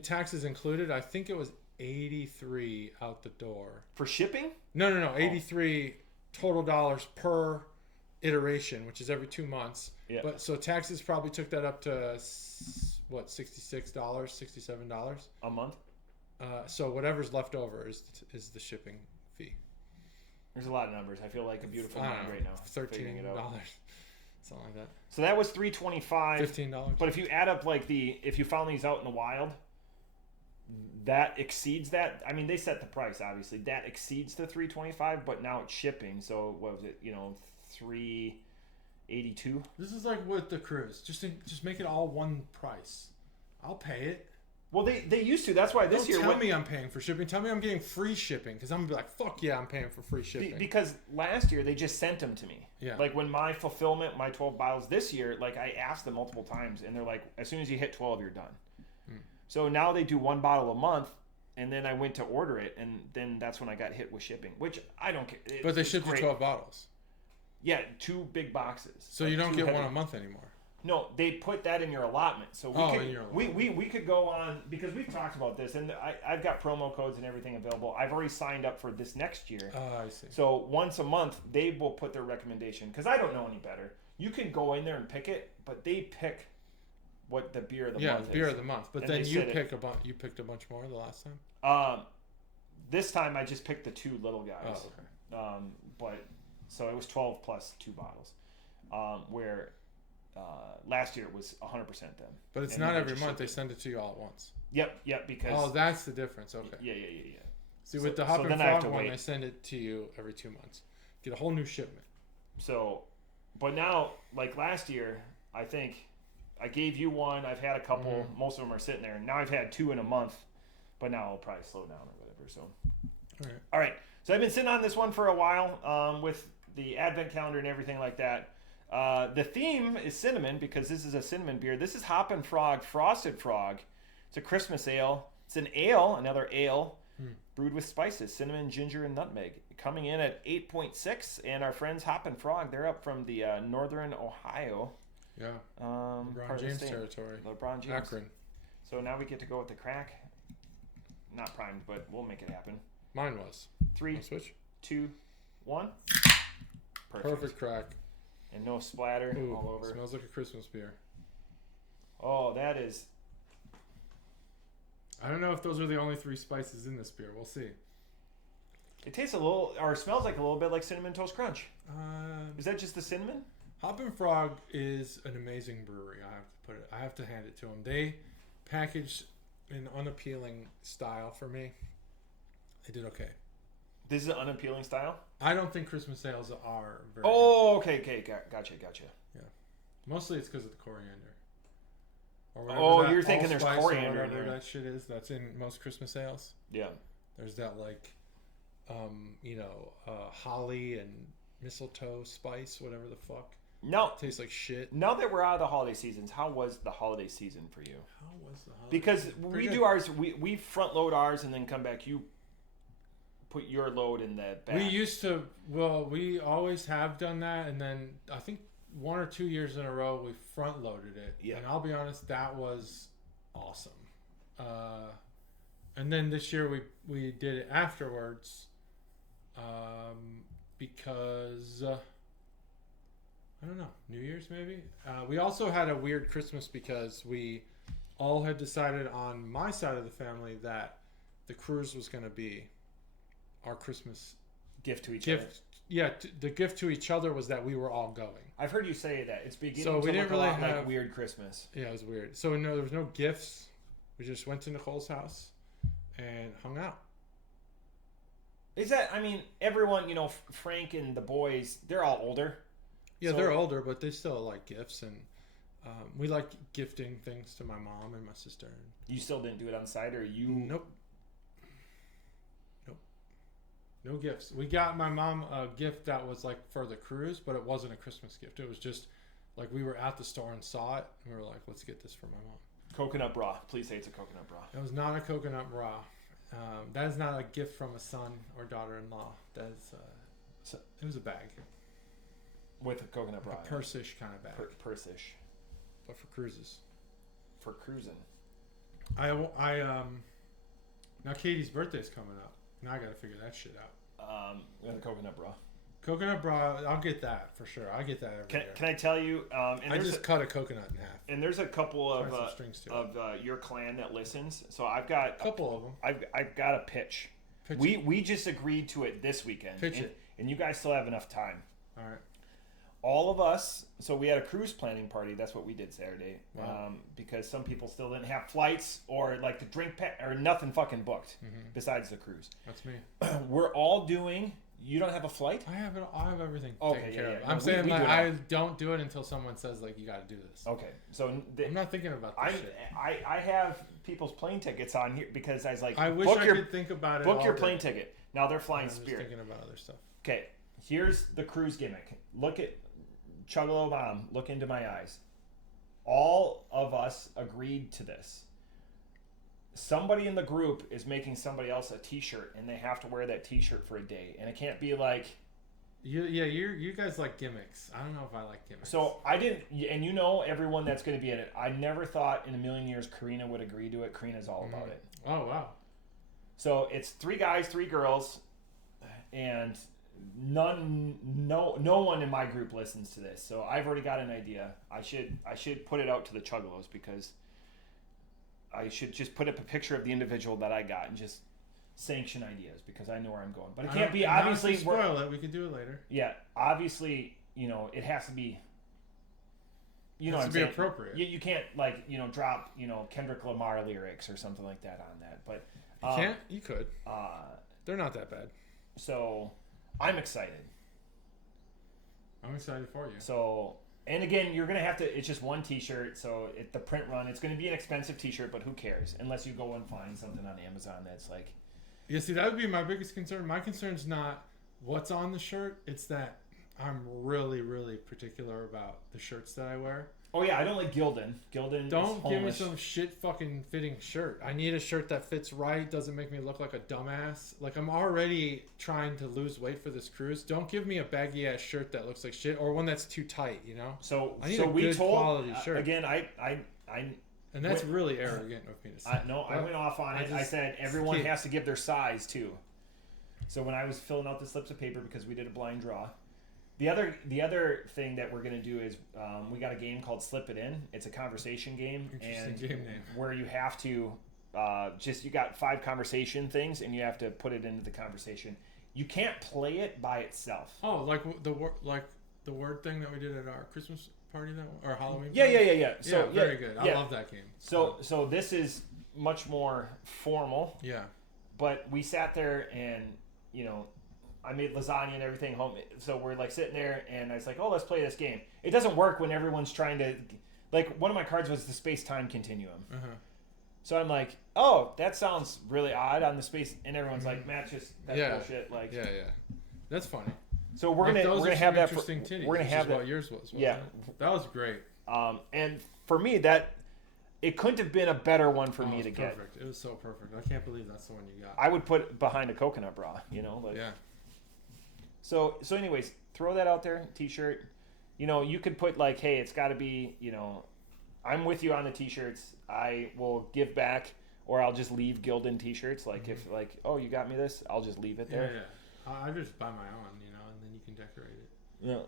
taxes included, I think it was $83 out the door. For shipping? No. 83 total dollars per iteration, which is every 2 months. Yeah. But so taxes probably took that up to what, $66, $67 a month. So whatever's left over is the shipping fee. There's a lot of numbers. I feel like a beautiful mind right now. $13, something like that. So that was $3.25. $15. But if you add up if you found these out in the wild, that exceeds that. I mean, they set the price obviously. That exceeds the $3.25, but now it's shipping. So what was it? $3.82. This is like with the cruise. Just make it all one price. I'll pay it. Well, they used to. That's why this year. Don't tell me I'm paying for shipping. Tell me I'm getting free shipping because I'm gonna be like, fuck yeah, I'm paying for free shipping. Because last year they just sent them to me. Yeah. Like when my fulfillment, my 12 bottles this year, like I asked them multiple times, and they're like, as soon as you hit 12, you're done. So now they do 1 bottle a month, and then I went to order it, and then that's when I got hit with shipping, which I don't care. But they shipped you 12 bottles. Yeah, 2 big boxes. So you don't get one a month anymore. No, they put that in your allotment. So we could go on, because we've talked about this, and I've got promo codes and everything available. I've already signed up for this next year. Oh, I see. So once a month, they will put their recommendation, because I don't know any better. You can go in there and pick it, but they pick what the beer of the month is. Yeah, beer of the month. But then you picked a bunch more the last time? This time I just picked the 2 little guys. Oh, okay. So it was 12 plus 2 bottles. Where last year it was 100% them. But it's not every month. They send it to you all at once. Yep, because... Oh, that's the difference. Okay. Yeah. See, with the Hoppin' Frog one, they send it to you every 2 months. Get a whole new shipment. So, but now, like last year, I think... I gave you one. I've had a couple. Most of them are sitting there. Now I've had 2 in a month, but now I'll probably slow down or whatever. So, all right. So I've been sitting on this one for a while with the advent calendar and everything like that. The theme is cinnamon because this is a cinnamon beer. This is Hoppin' Frog Frosted Frog. It's a Christmas ale. It's an ale, another ale, brewed with spices, cinnamon, ginger, and nutmeg. Coming in at 8.6, and our friends Hoppin' Frog, they're up from the northern Ohio. Yeah. LeBron James territory. LeBron James. Akron. So now we get to go with the crack. Not primed, but we'll make it happen. Mine was. 3, 2, 1. Perfect crack. And no splatter all over. Smells like a Christmas beer. Oh, that is. I don't know if those are the only 3 spices in this beer. We'll see. It tastes a little, or smells like a little bit like Cinnamon Toast Crunch. Is that just the cinnamon? Hoppin' Frog is an amazing brewery. I have to hand it to them. They packaged an unappealing style for me. They did okay. This is an unappealing style? I don't think Christmas ales are very good. Okay. Gotcha. Yeah. Mostly it's because of the coriander. Or you're thinking there's coriander in there. That shit is. That's in most Christmas ales. Yeah. There's that holly and mistletoe spice, whatever the fuck. No. Tastes like shit. Now that we're out of the holiday seasons, how was the holiday season for you? How was the holiday Because season? we do ours, we front load ours and then come back. You put your load in the back. We always have done that, and then I think 1 or 2 years in a row we front loaded it. Yeah. And I'll be honest, that was awesome. And then this year we did it afterwards, because I don't know, New Year's maybe. We also had a weird Christmas because we all had decided on my side of the family that the cruise was going to be our Christmas gift to each other. Yeah, the gift to each other was that we were all going. I've heard you say that. It's beginning so to we didn't look really a lot have like weird Christmas. Yeah, it was weird. So no, there was no gifts. We just went to Nicole's house and hung out. Is that, I mean, everyone, Frank and the boys, they're all older. Yeah, so, they're older, but they still like gifts, and we like gifting things to my mom and my sister. You still didn't do it on the side, or you? Nope. No gifts. We got my mom a gift that was like for the cruise, but it wasn't a Christmas gift. It was just like we were at the store and saw it, and we were like, let's get this for my mom. Coconut bra. Please say it's a coconut bra. It was not a coconut bra. That is not a gift from a son or daughter-in-law. That is, it was a bag. With a coconut bra. A purse-ish kind of bag. Purse-ish. But for cruises. For cruising. Now Katie's birthday's coming up. Now I gotta figure that shit out. With a coconut bra. Coconut bra, I'll get that for sure. I get that every year. Can I tell you? I just cut a coconut in half. And there's a couple of your clan that listens. So I've got a couple of them. I've got a pitch. We just agreed to it this weekend. Pitch it. And you guys still have enough time. All right. All of us. So we had a cruise planning party. That's what we did Saturday. Wow. Because some people still didn't have flights or like the drink or nothing fucking booked besides the cruise. That's me. We're all doing. You don't have a flight? I have everything taken care of. No, I'm saying I don't do it until someone says like you got to do this. Okay, so I'm not thinking about this shit. I have people's plane tickets on here because I was like, I wish I could think about it. Book your plane ticket. Now they're flying Spirit. I'm thinking about other stuff. Okay, here's the cruise gimmick. Look at Chuggalo Mom. Look into my eyes. All of us agreed to this. Somebody in the group is making somebody else a T-shirt, and they have to wear that T-shirt for a day, and it can't be like. You guys like gimmicks. I don't know if I like gimmicks. So I didn't, and everyone that's going to be in it. I never thought in a million years Karina would agree to it. Karina's all about it. Oh wow. So it's 3 guys, 3 girls, and no one in my group listens to this. So I've already got an idea. I should put it out to the Chuggalos because. I should just put up a picture of the individual that I got and just sanction ideas because I know where I'm going. But it can't be obviously. Spoil it. We can do it later. Yeah, obviously, it has to be. It has to be appropriate. You can't drop Kendrick Lamar lyrics or something like that on that. But you can't. You could. They're not that bad. So, I'm excited. I'm excited for you. So. And again, you're going to have to, it's just one T-shirt, so the print run, it's going to be an expensive T-shirt, but who cares? Unless you go and find something on Amazon that's like... Yeah, see, that would be my biggest concern. My concern's not what's on the shirt, it's that I'm really, really particular about the shirts that I wear. Oh yeah, I don't like Gildan. Don't give me some shit fucking fitting shirt. I need a shirt that fits right, doesn't make me look like a dumbass. Like I'm already trying to lose weight for this cruise. Don't give me a baggy ass shirt that looks like shit or one that's too tight, So I need a good quality shirt. Again, and that's really arrogant of me to say. I went off on it. I said everyone has to give their size too. So when I was filling out the slips of paper because we did a blind draw. The other thing that we're going to do is we got a game called Slip It In. It's a conversation game. Interesting game name. Where you have to you got 5 conversation things and you have to put it into the conversation. You can't play it by itself. Oh, like the word thing that we did at our Christmas party or Halloween party? Yeah. So very good. I love that game. So this is much more formal. Yeah. But we sat there and, I made lasagna and everything home. So we're like sitting there and I was like, oh, let's play this game. It doesn't work when everyone's trying to, like one of my cards was the space-time continuum. Uh-huh. So I'm like, oh, that sounds really odd on the space. And everyone's like, Matt, that's bullshit. Like, yeah. That's funny. So we're gonna have that. Titties, we're gonna have that. What yours was. Yeah, that was great. And for me, it couldn't have been a better one for me to get. Perfect. It was so perfect. I can't believe that's the one you got. I would put it behind a coconut bra. Yeah. So anyways, throw that out there. T-shirt. You could put like, hey, it's got to be. I'm with you on the T-shirts. I will give back, or I'll just leave Gildan T-shirts. Like if oh, you got me this, I'll just leave it there. Yeah. I just buy my own, and then you can decorate it. Yeah.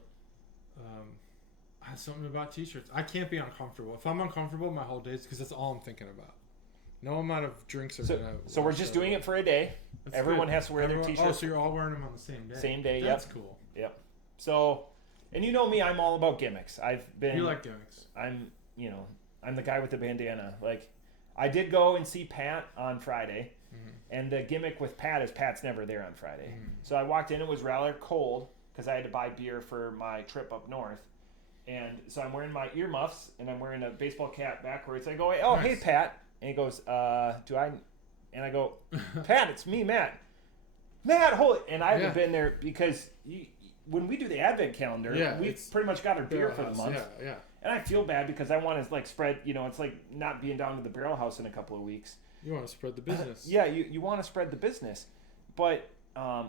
Something about T-shirts. I can't be uncomfortable. If I'm uncomfortable, my whole day is because that's all I'm thinking about. No amount of drinks are gonna. So we're just doing it for a day. Everyone has to wear their T-shirts. Oh, so you're all wearing them on the same day. Same day. That's cool. Yep. So, and you know me, I'm all about gimmicks. You like gimmicks. I'm the guy with the bandana. Like, I did go and see Pat on Friday, and the gimmick with Pat is Pat's never there on Friday. So I walked in. It was rather cold because I had to buy beer for my trip up north. And so I'm wearing my earmuffs, and I'm wearing a baseball cap backwards. I go, oh, nice. Hey, Pat. And he goes, do I? And I go, Pat, it's me, Matt. Matt, hold it. And I haven't been there because when we do the advent calendar, we've pretty much got our beer for the month. Yeah. And I feel bad because I want to like spread, it's like not being down to the barrel house in a couple of weeks. You want to spread the business. You want to spread the business. But,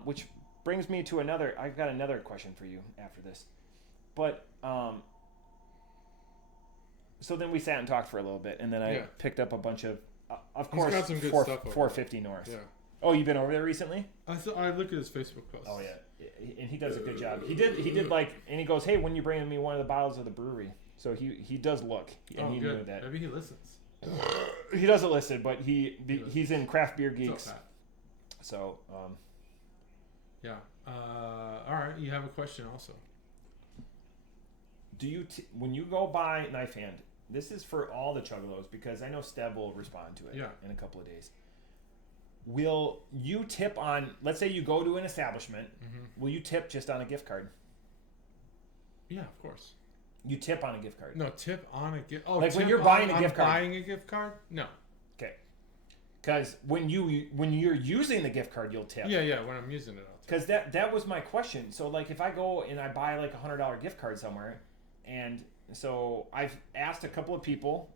which brings me to I've got another question for you after this. But, so then we sat and talked for a little bit, and then I picked up a bunch of course, got some good stuff 450 North. Yeah. Oh, you've been over there recently? I look at his Facebook posts. Oh yeah, and he does a good job. He did like, and he goes, "Hey, when you bringing me one of the bottles of the Bruery?" So he does look, and he knew that. Maybe he listens. He doesn't listen, but he's in Craft Beer Geeks. So yeah. All right, you have a question also. Do you when you go buy Knife Hand? This is for all the Chuggalos because I know Steb will respond to it in a couple of days. Will you tip on? Let's say you go to an establishment. Will you tip just on a gift card? Yeah, of course. You tip on a gift card. No, tip on a gift. Oh, like when you're buying a gift card. Buying a gift card? No. Okay. Because when you're using the gift card, you'll tip. Yeah. When I'm using it, I'll Because tip. that was my question. So like if I go and I buy like $100 gift card somewhere, and so I've asked a couple of people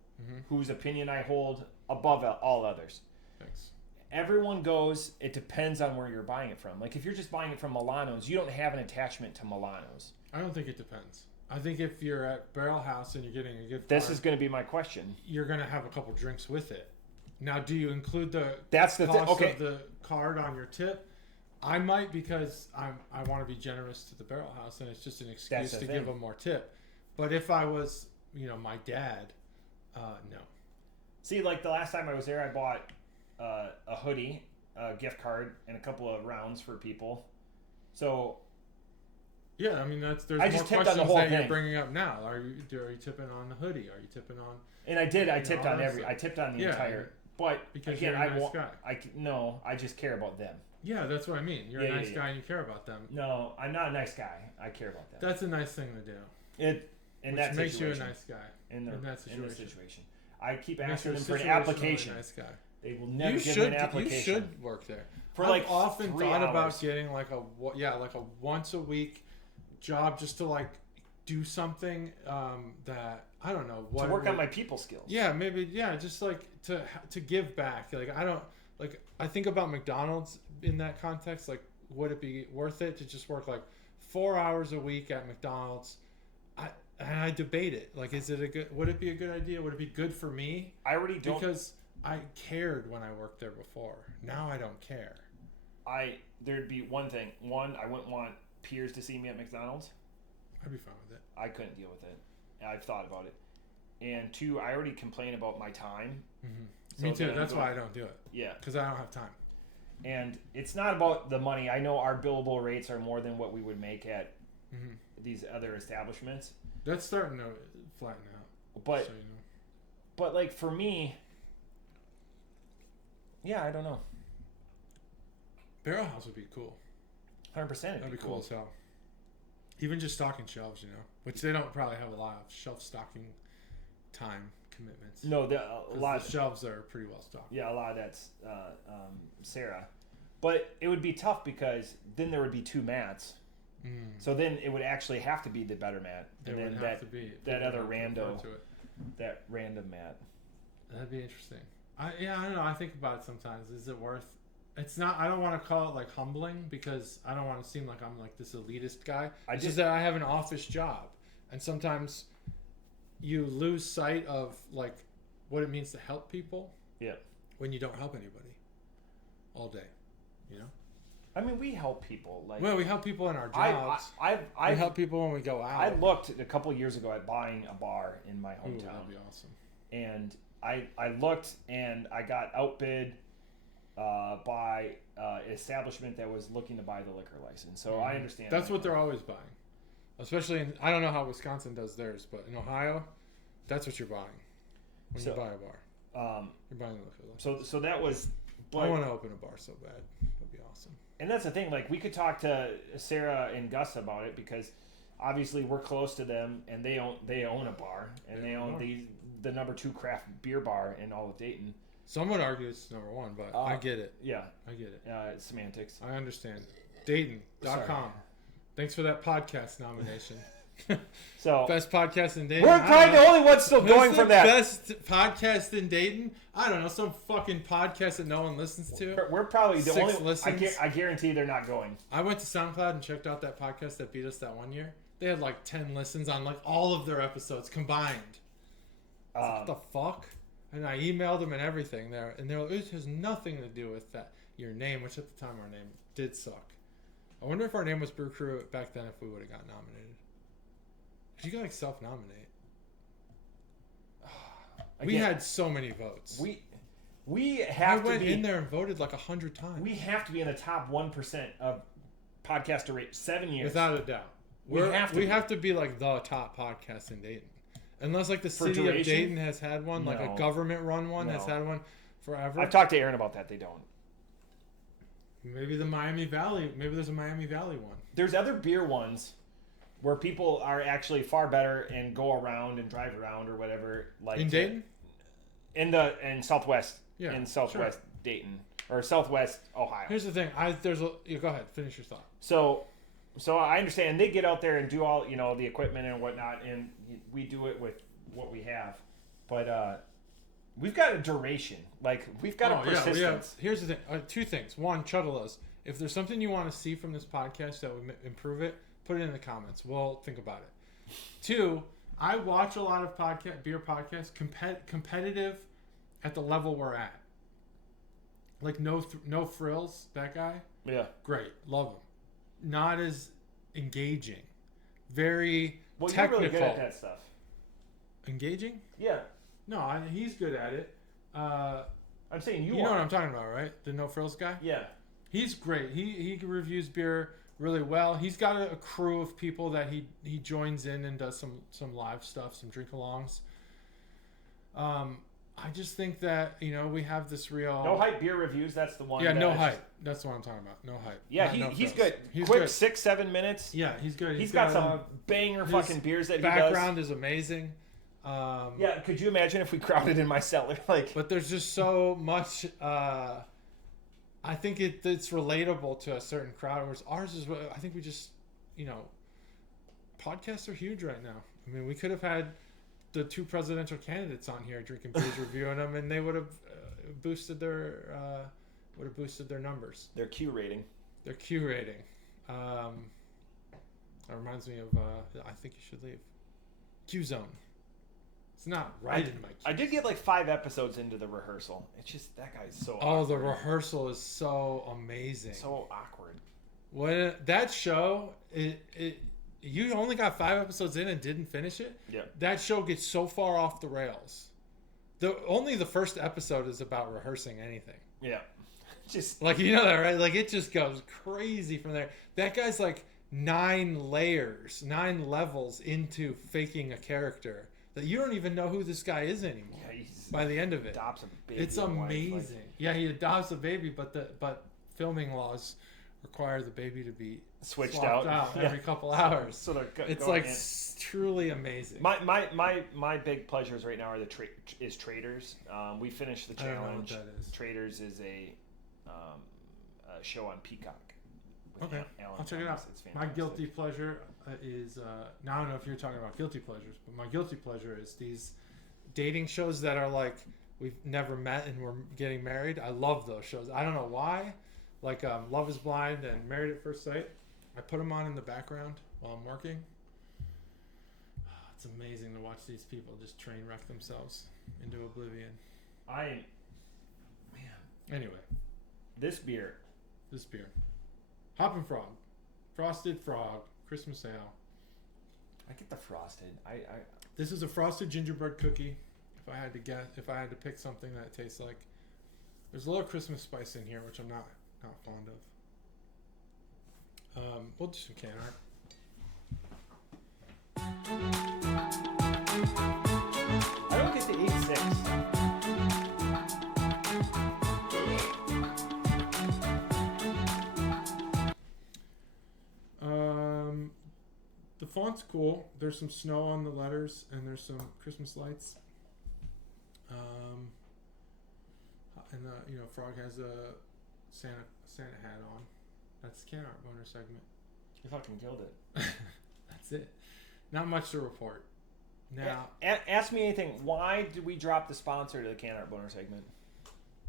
whose opinion I hold above all others. Thanks. Everyone goes, it depends on where you're buying it from. Like if you're just buying it from Milano's, you don't have an attachment to Milano's. I don't think it depends. I think if you're at Barrel House and you're getting a gift card, this is going to be my question. You're going to have a couple drinks with it. Now, do you include the cost of the card on your tip? I might because I want to be generous to the Barrel House, and it's just an excuse to give them more tip. But if I was, my dad, no. See, like the last time I was there, I bought a hoodie, a gift card, and a couple of rounds for people. So. Yeah, I mean there's more questions that you're bringing up now. Are you tipping on the hoodie? Are you tipping on? And I did. I tipped on I tipped on the entire. But because again, you're a nice guy. No, I just care about them. Yeah, that's what I mean. You're a nice guy and you care about them. No, I'm not a nice guy. I care about them. That's a nice thing to do. Which makes you a nice guy in that situation. I keep asking them for an application. Nice guy. They will never give me an application. You should work there. I've often thought about getting like a once a week job just to do something that I don't know what to work on my people skills. Yeah, maybe just to give back. I think about McDonald's in that context. Like, would it be worth it to just work 4 hours a week at McDonald's? I debate it. Would it be a good idea? Would it be good for me? I already don't, because I cared when I worked there before. Now I don't care. There'd be one thing. One, I wouldn't want peers to see me at McDonald's. I'd be fine with it. I couldn't deal with it. I've thought about it. And two, I already complain about my time. Mm-hmm. Me too. That's why I don't do it. Yeah. Because I don't have time. And it's not about the money. I know our billable rates are more than what we would make at these other establishments. That's starting to flatten out. But, but for me, yeah, I don't know. Barrel House would be cool. 100%. That'd be cool as hell. Even just stocking shelves, which they don't probably have a lot of shelf stocking time commitments. No, a lot of shelves are pretty well stocked. Yeah, a lot of that's Sarah. But it would be tough because then there would be two mats. So then it would actually have to be the better Matt, and then that other random Matt. That'd be interesting. I don't know. I think about it sometimes. Is it worth? It's not. I don't want to call it like humbling because I don't want to seem like I'm like this elitist guy. It's just that I have an office job, and sometimes you lose sight of like what it means to help people. Yeah. When you don't help anybody all day, you know. I mean, we help people. Like, well, we help people in our jobs. We help people when we go out. I looked a couple years ago at buying a bar in my hometown. Ooh, that'd be awesome. And I looked and I got outbid by an establishment that was looking to buy the liquor license. So I understand. That's what they're always buying. Especially in, I don't know how Wisconsin does theirs, but in Ohio, that's what you're buying when you buy a bar. You're buying the liquor license. So that was. I want to open a bar so bad. That'd be awesome. And that's the thing. Like, we could talk to Sarah and Gus about it because obviously we're close to them, and they own a bar, and they own the number 2 craft beer bar in all of Dayton. Some would argue it's number 1, but I get it. Yeah, I get it. It's semantics. I understand. Dayton.com. Thanks for that podcast nomination. So best podcast in Dayton. We're probably the only ones still going from that. Best podcast in Dayton? I don't know, some fucking podcast that no one listens to. We're probably the 6 only. listens. I guarantee they're not going. I went to SoundCloud and checked out that podcast that beat us that one year. They had like 10 listens on like all of their episodes combined. What the fuck? And I emailed them and everything there, and they're like, it has nothing to do with that your name, which at the time our name did suck. I wonder if our name was Brew Crew back then if we would have got nominated. You can like self-nominate. We had so many votes. We have I went in there and voted like 100 times. We have to be in the top 1% of podcaster rate 7 years. Without a doubt. We have to be like the top podcast in Dayton. Unless like the city of Dayton has had one, like a government-run one has had one forever. I've talked to Aaron about that. They don't. Maybe the Miami Valley. Maybe there's a Miami Valley one. There's other beer ones where people are actually far better and go around and drive around or whatever. Like in Dayton? In Southwest. Yeah. In Southwest Dayton. Or Southwest Ohio. Here's the thing. Go ahead. Finish your thought. So I understand they get out there and do all, the equipment and whatnot, and we do it with what we have. But we've got a duration. Like, we've got a persistence. Here's the thing. 2 things. 1, Chuggalos. If there's something you want to see from this podcast that would improve it, put it in the comments. We'll think about it. 2, I watch a lot of beer podcasts, competitive at the level we're at. Like no frills, that guy. Yeah. Great. Love him. Not as engaging. Very technical. You're really good at that stuff. Engaging? Yeah. No, he's good at it. I'm saying you know what I'm talking about, right? The no frills guy? Yeah. He's great. He reviews beer really well. He's got a crew of people that he joins in and does some live stuff, some drink-alongs. I just think that, we have this real... No Hype beer reviews, that's the one. Yeah, No Hype. That's what I'm talking about. No Hype. Yeah, he's good. He's quick, good. 6-7 minutes. Yeah, he's good. He's got some banger fucking beers that he does. Background is amazing. Yeah, could you imagine if we crowded in my cellar? But there's just so much... I think it's relatable to a certain crowd. Whereas ours is... I think we just... Podcasts are huge right now. I mean, we could have had... the 2 presidential candidates on here drinking beers, reviewing them, and they would have boosted their numbers. Their Q rating. That reminds me of I Think You Should Leave. Q Zone. It's not right in my Q. I did get like 5 episodes into the rehearsal. It's just that guy's so awkward. Oh, the rehearsal is so amazing. So awkward. That show you only got 5 episodes in and didn't finish it? Yeah. That show gets so far off the rails. Only the first episode is about rehearsing anything. Yeah. Just like, you know that, right? Like, it just goes crazy from there. That guy's like 9 levels into faking a character that you don't even know who this guy is anymore. Yeah, by the end of it. Adopts a baby. It's amazing. Yeah, he adopts a baby, but filming laws require the baby to be switched out every couple hours. So it's like truly amazing. My big pleasures right now are is Traders. We finished the challenge. I don't know what that is. Traders is a show on Peacock Okay, I'll check it out. It's fantastic. My guilty pleasure is now I don't know if you're talking about guilty pleasures, but my guilty pleasure is these dating shows that are like we've never met and we're getting married. I love those shows. I don't know why, like Love Is Blind and Married at First Sight. I put them on in the background while I'm working. It's amazing to watch these people just train wreck themselves into oblivion. Anyway, this beer, Hoppin' Frog, Frosted Frog, Christmas Ale. I get the frosted. This is a frosted gingerbread cookie. If I had to pick something that it tastes like, there's a little Christmas spice in here, which I'm not fond of. We'll do some can art. I don't get to eat 6. The font's cool. There's some snow on the letters, and there's some Christmas lights. And Frog has a Santa hat on. That's the can art boner segment. You fucking killed it. That's it. Not much to report. Now, ask me anything. Why did we drop the sponsor to the can art boner segment?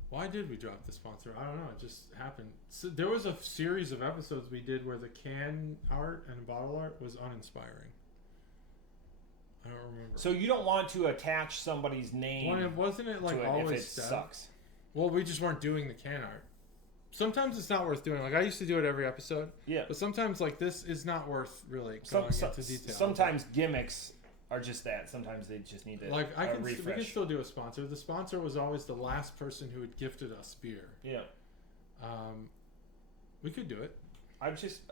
Why did we drop the sponsor? I don't know. It just happened. So there was a series of episodes we did where the can art and bottle art was uninspiring. I don't remember. So you don't want to attach somebody's name? Wasn't it like always if it sucks? Well, we just weren't doing the can art. Sometimes it's not worth doing. Like I used to do it every episode. Yeah. But sometimes like this is not worth really going into detail. Sometimes gimmicks are just that. Sometimes they just need to we can still do a sponsor. The sponsor was always the last person who had gifted us beer. Yeah. We could do it.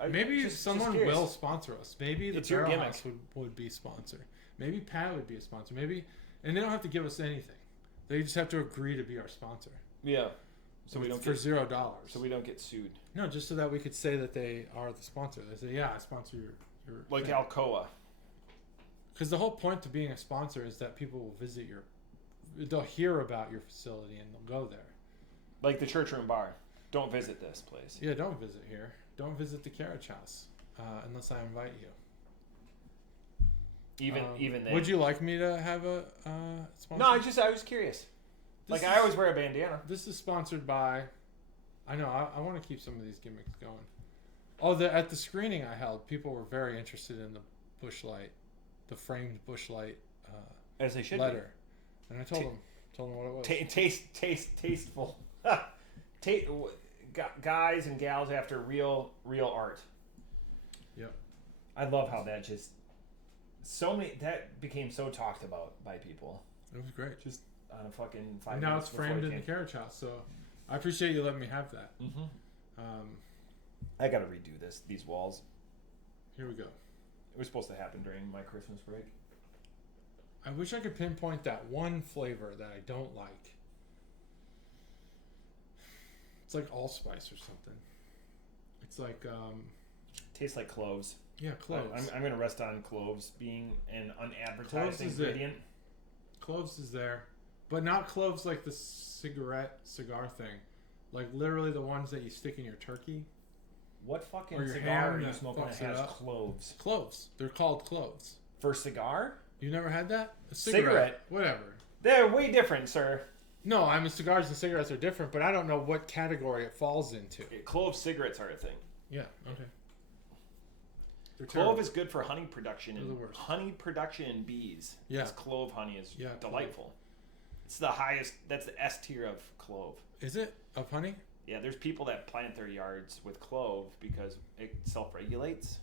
Maybe someone will sponsor us. Maybe the Barrel House would be sponsor. Maybe Pat would be a sponsor. Maybe, and they don't have to give us anything. They just have to agree to be our sponsor. Yeah. So we don't for $0. So we don't get sued. No, just so that we could say that they are the sponsor. They say, "Yeah, I sponsor your like thing." Alcoa. Because the whole point to being a sponsor is that people will visit they'll hear about your facility and they'll go there. Like the Church Room Bar. Don't visit this place. Yeah, don't visit here. Don't visit the Carriage House unless I invite you. Even then. Would you like me to have a sponsor? No, I was curious. I always wear a bandana. This is sponsored by. I know. I want to keep some of these gimmicks going. Oh, at the screening I held, people were very interested in the Busch Light, the framed Busch Light as they should letter, and I told them what it was. Tasteful. Guys and gals after real art. Yep. I love how that that became so talked about by people. It was great. Just on a fucking 5 and now it's framed in the Carriage House, so I appreciate you letting me have that. Mm-hmm. I gotta redo these walls. Here we go. It was supposed to happen during my Christmas break. I wish I could pinpoint that one flavor that I don't like. It's like allspice or something. It's like tastes like cloves. Yeah, cloves. I'm gonna rest on cloves being an unadvertised ingredient. Cloves is there, but not cloves like the cigar thing. Like literally the ones that you stick in your turkey. What fucking cigar are you smoking that has cloves? Cloves. They're called cloves. For cigar? You never had that? A cigarette. Whatever. They're way different, sir. No, I mean cigars and cigarettes are different, but I don't know what category it falls into. Clove cigarettes are a thing. Yeah, okay. Clove is good for honey production and honey production in bees. Yeah. This clove honey is delightful. Clove. It's the highest. That's the S tier of clove. Is it of honey? Yeah, there's people that plant their yards with clove because it self-regulates.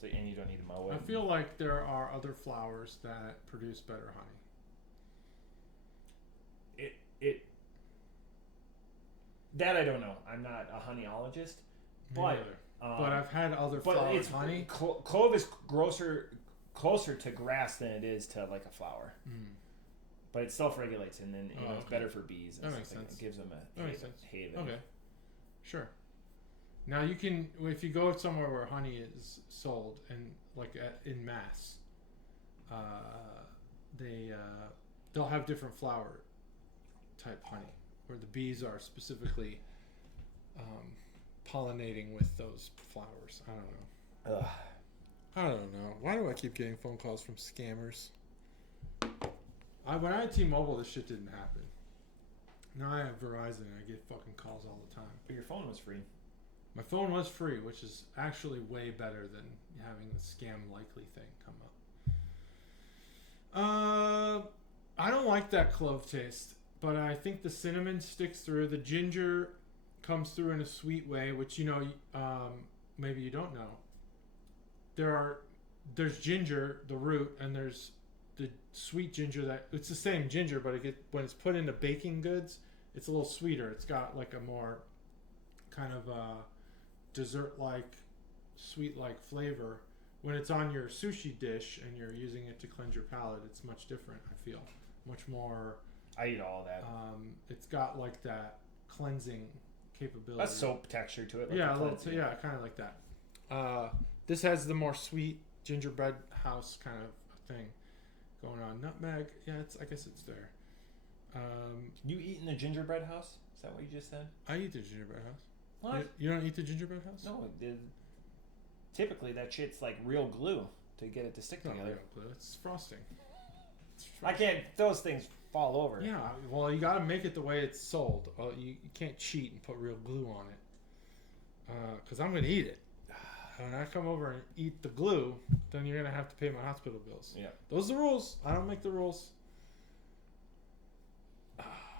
So and you don't need to mow it. I feel like there are other flowers that produce better honey. That I don't know. I'm not a honeyologist, but I've had other flowers honey. Clove is closer to grass than it is to like a flower. But it self-regulates, and then it's better for bees. And that makes sense. It gives them a haven. Okay, sure. Now you can, if you go somewhere where honey is sold and like in mass, they'll have different flower type honey, where the bees are specifically pollinating with those flowers. I don't know. Ugh. I don't know. Why do I keep getting phone calls from scammers? When I had T-Mobile, this shit didn't happen. Now I have Verizon and I get fucking calls all the time. But your phone was free. My phone was free, which is actually way better than having the scam likely thing come up. I don't like that clove taste, but I think the cinnamon sticks through. The ginger comes through in a sweet way, which, you know, maybe you don't know. There's ginger, the root, and there's the sweet ginger that it's the same ginger, but when it's put into baking goods, it's a little sweeter. It's got like a more kind of dessert-like, sweet-like flavor. When it's on your sushi dish and you're using it to cleanse your palate, it's much different. I feel much more. I eat all of that. It's got like that cleansing capability. A soap texture to it. Like yeah, a little. Yeah, kind of like that. This has the more sweet gingerbread house kind of thing going on. Nutmeg, yeah, I guess it's there. You eat in the gingerbread house? Is that what you just said? I eat the gingerbread house. What? You don't eat the gingerbread house? No, typically that shit's like real glue to get it to stick together. Real glue. It's frosting. I can't. Those things fall over. Yeah, well, you got to make it the way it's sold. You can't cheat and put real glue on it. Because I'm going to eat it. When I come over and eat the glue, then you're going to have to pay my hospital bills. Yeah. Those are the rules. I don't make the rules.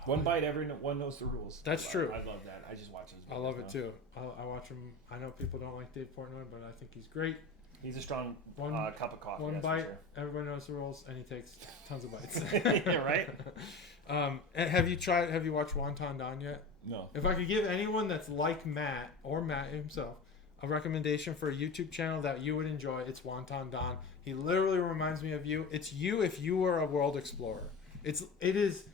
One bite, everyone knows the rules. That's true. I love that. I just watch those videos. I love it too. I watch him. I know people don't like Dave Portnoy, but I think he's great. He's a strong cup of coffee. One bite, sure. Everybody knows the rules, and he takes tons of bites. Yeah, right? Have you watched Wonton Don yet? No. If I could give anyone that's like Matt, or Matt himself, a recommendation for a YouTube channel that you would enjoy, it's Wonton Don. He literally reminds me of you. It's you if you were a world explorer. It is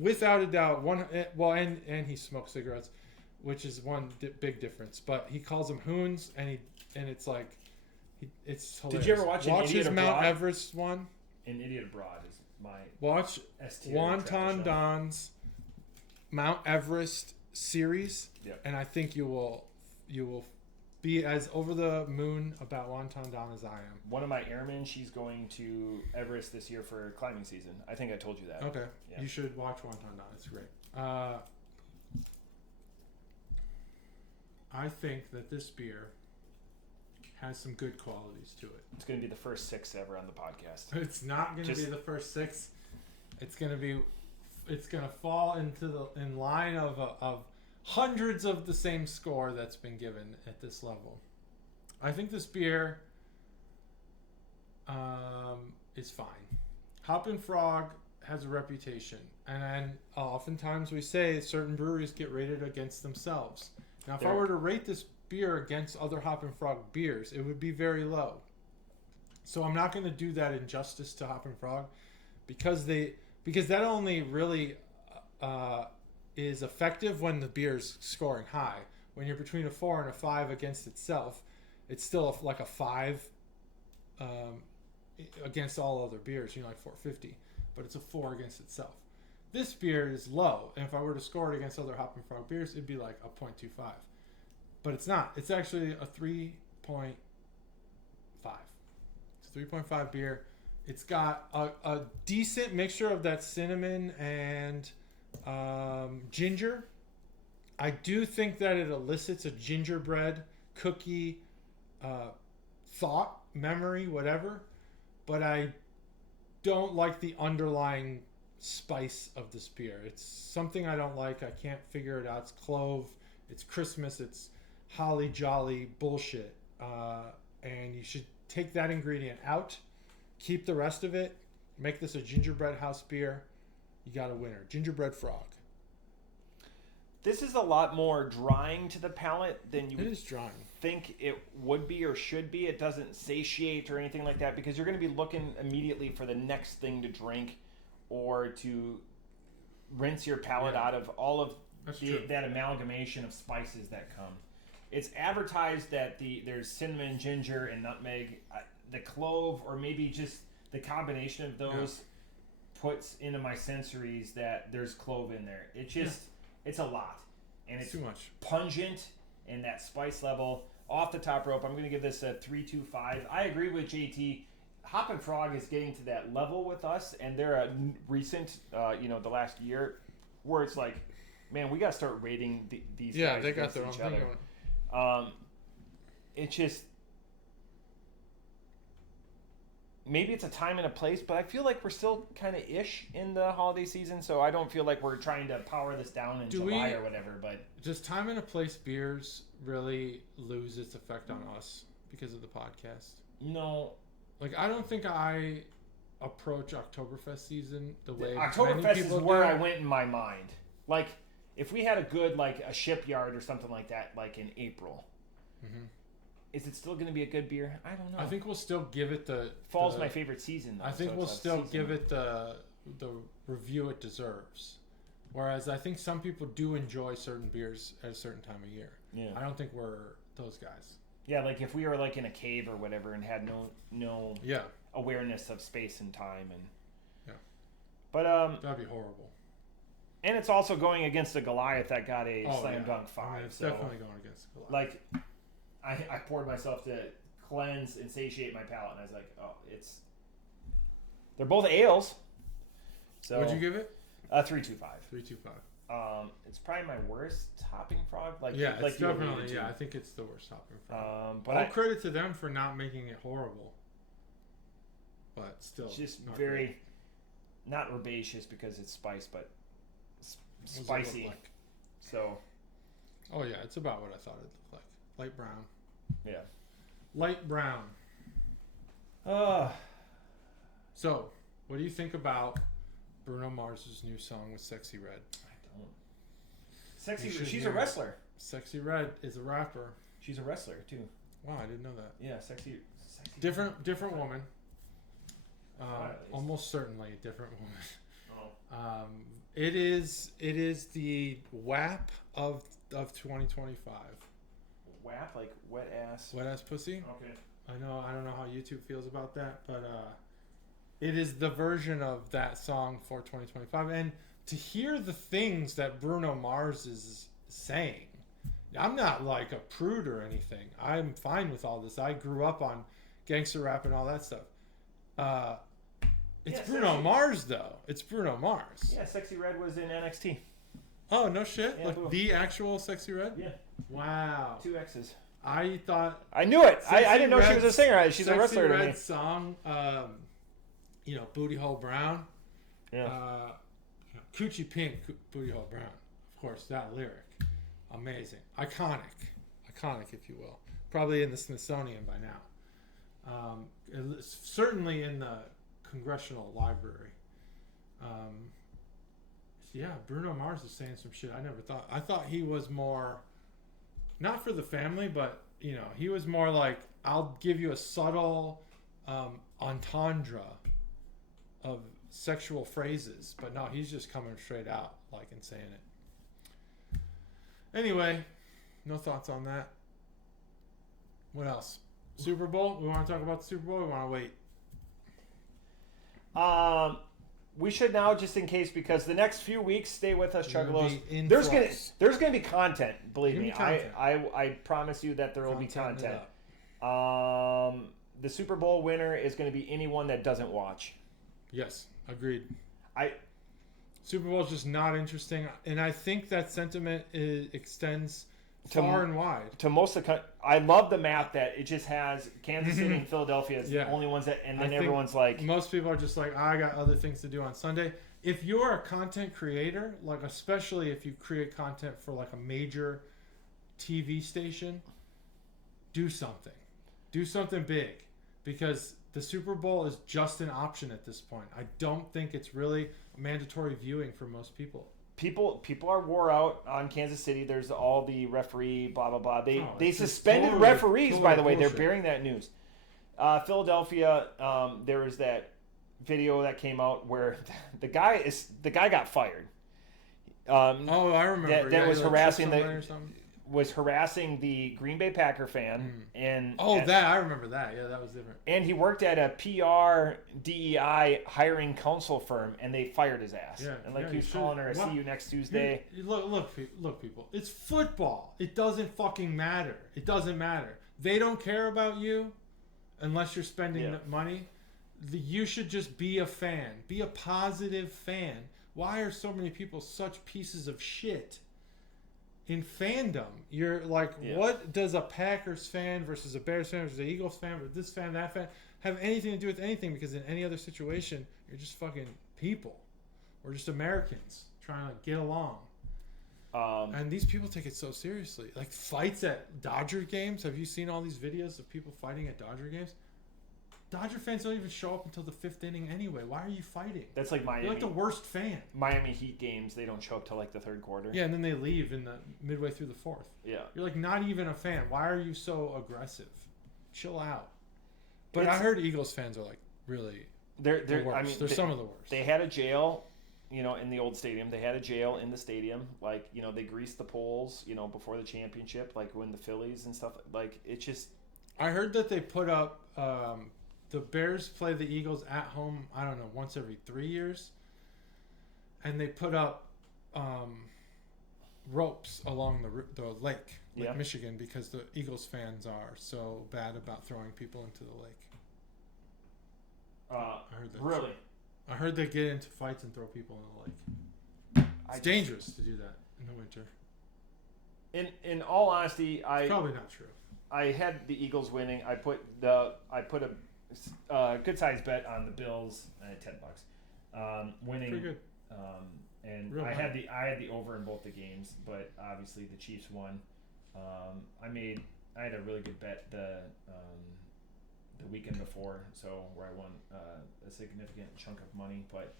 without a doubt and he smokes cigarettes, which is one big difference. But he calls them hoons, and it's like it's hilarious. Did you ever watch his Mount Everest one? An Idiot Abroad is my watch Wonton Don's Mount Everest series, yep. And I think you will be as over the moon about Wonton Don as I am. One of my airmen, she's going to Everest this year for climbing season. I think I told you that. Okay, yeah. You should watch Wonton Don. It's great. I think that this beer has some good qualities to it. It's going to be the first 6 ever on the podcast. It's not going to be the first 6. It's going to fall in line of hundreds of the same score that's been given at this level. I think this beer is fine. Hoppin' Frog has a reputation, and oftentimes we say certain breweries get rated against themselves. Now, if I were to rate this beer against other Hoppin' Frog beers, it would be very low. So I'm not going to do that injustice to Hoppin' Frog because that only really is effective when the beer's scoring high. When you're between a 4 and a 5 against itself, it's still like a 5 against all other beers, like 450, but it's a 4 against itself. This beer is low, and if I were to score it against other Hoppin' Frog beers, it'd be like a 0.25. But it's not. It's actually a 3.5. It's a 3.5 beer. It's got a decent mixture of that cinnamon and ginger. I do think that it elicits a gingerbread cookie thought, memory, whatever. But I don't like the underlying spice of this beer. It's something I don't like. I can't figure it out. It's clove. It's Christmas. It's holly jolly bullshit. And you should take that ingredient out. Keep the rest of it. Make this a gingerbread house beer. You got a winner. Gingerbread Frog. This is a lot more drying to the palate than you would think it would be or should be. It doesn't satiate or anything like that because you're going to be looking immediately for the next thing to drink or to rinse your palate out of all of that amalgamation of spices that come. It's advertised that there's cinnamon, ginger, and nutmeg. The clove, or maybe just the combination of those puts into my sensories that there's clove in there. It just... It's a lot, and it's too much. Pungent, and that spice level off the top rope. I'm going to give this a 3.25. I agree with JT. Hoppin' Frog is getting to that level with us, and they're a recent, the last year, where it's like, man, we got to start rating these guys. Yeah, they got their own thing going. It's just, maybe it's a time and a place, but I feel like we're still kind of ish in the holiday season, so I don't feel like we're trying to power this down in July or whatever. But does time and a place beers really lose its effect on us because of the podcast? No. Like, I don't think I approach Oktoberfest season the way Oktoberfest is where I went in my mind. Like, if we had a good, like, a shipyard or something like that, like in April, is it still going to be a good beer? I don't know. I think we'll still give it Fall's my favorite season, though. I think we'll still give it the review it deserves. Whereas I think some people do enjoy certain beers at a certain time of year. Yeah. I don't think we're those guys. Yeah, like if we were like in a cave or whatever and had no awareness of space and time but that'd be horrible. And it's also going against a Goliath that got a slam dunk 5. I mean, it's definitely going against Goliath. Like I poured myself to cleanse and satiate my palate, and I was like, they're both ales. So what'd you give it? 3.25. 3.25. It's probably my worst Hopping Frog. It's definitely. I think it's the worst Hopping Frog. But all credit to them for not making it horrible. But still, just very not herbaceous because it's spice, but spicy. Like? So. Oh yeah, it's about what I thought it looked like. Light brown. Yeah. Light brown. So, what do you think about Bruno Mars's new song with Sexy Red? I don't. She's a wrestler. Sexy Red is a rapper. She's a wrestler too. Wow, I didn't know that. Yeah, sexy. Different woman. Almost certainly a different woman. Oh. It is the WAP of 2025. WAP, like wet ass. Wet ass pussy. Okay. I don't know how YouTube feels about that, but it is the version of that song for 2025. And to hear the things that Bruno Mars is saying, I'm not like a prude or anything. I'm fine with all this. I grew up on gangster rap and all that stuff. It's Bruno Mars, though. It's Bruno Mars. Yeah, Sexy Red was in NXT. Oh, no shit? Yeah, like the actual Sexy Red? Yeah. Wow. 2 X's. I thought... I knew it. I didn't know she was a singer. She's a wrestler to me. Sexy Red song, Booty Hole Brown. Yeah. Coochie Pink, Booty Hole Brown. Of course, that lyric. Amazing. Iconic, if you will. Probably in the Smithsonian by now. Certainly in the Congressional Library. Bruno Mars is saying some shit I never thought. I thought he was more, not for the family, but he was more like, I'll give you a subtle entendre of sexual phrases, but no, he's just coming straight out like and saying it. Anyway, no thoughts on that. What else? Super Bowl? We want to talk about the Super Bowl? We want to wait? We should now, just in case, because the next few weeks, stay with us, Chuggalos. There's gonna be content. Believe me, I promise you that there will be content. The Super Bowl winner is going to be anyone that doesn't watch. Yes, agreed. Super Bowl is just not interesting, and I think that sentiment extends far and wide to most of the country. I love the map that it just has Kansas City and Philadelphia as the only ones that, and then everyone's like, most people are just like, I got other things to do on Sunday. If you're a content creator, like especially if you create content for like a major TV station, do something big, because the Super Bowl is just an option at this point. I don't think it's really mandatory viewing for most people. People are wore out on Kansas City. There's all the referee, blah, blah, blah. They suspended referees, by the way. Bullshit. They're bearing that news. Philadelphia, there was that video that came out where the guy got fired. I remember. That was harassing was harassing the Green Bay Packer fan, and that I remember that. Yeah, that was different. And he worked at a PR DEI hiring counsel firm, and they fired his ass. Yeah, and he was calling her, "See you next Tuesday." Look, people. It's football. It doesn't fucking matter. It doesn't matter. They don't care about you unless you're spending the money. You should just be a fan. Be a positive fan. Why are so many people such pieces of shit? In fandom, you're like, what does a Packers fan versus a Bears fan versus an Eagles fan versus this fan, that fan have anything to do with anything? Because in any other situation, you're just fucking people. We're just Americans trying to get along. And these people take it so seriously. Like fights at Dodger games. Have you seen all these videos of people fighting at Dodger games? Dodger fans don't even show up until the 5th inning anyway. Why are you fighting? That's like Miami. You're like the worst fan. Miami Heat games, they don't show up till like the 3rd quarter. Yeah, and then they leave in the midway through the 4th. Yeah. You're like not even a fan. Why are you so aggressive? Chill out. But I heard Eagles fans are like really they're the worst. I mean, they're some of the worst. They had a jail, in the old stadium. They had a jail in the stadium. Like, they greased the poles, before the championship, like when the Phillies and stuff. Like, it just... I heard that they put up... the Bears play the Eagles at home, I don't know, once every 3 years. And they put up ropes along the lake, Michigan, because the Eagles fans are so bad about throwing people into the lake. I heard that. Really? I heard they get into fights and throw people in the lake. It's dangerous to do that in the winter. In all honesty, it's probably not true. I had the Eagles winning. I put a good sized bet on the Bills at $10, winning. Pretty good. And Real I high. had the over in both the games, but obviously the Chiefs won. I had a really good bet the weekend before, so where I won a significant chunk of money, but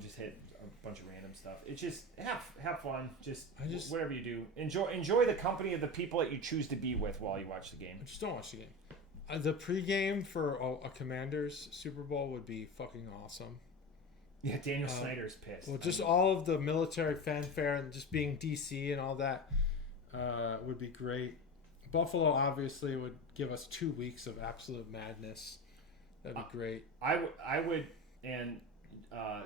just hit a bunch of random stuff. It's just have fun. Just whatever you do, enjoy the company of the people that you choose to be with while you watch the game. Just don't watch the game. The pregame for a Commanders Super Bowl would be fucking awesome. Yeah, Daniel Snyder's pissed. Well, just all of the military fanfare and just being DC and all that would be great. Buffalo obviously would give us 2 weeks of absolute madness. That'd be great. I would, and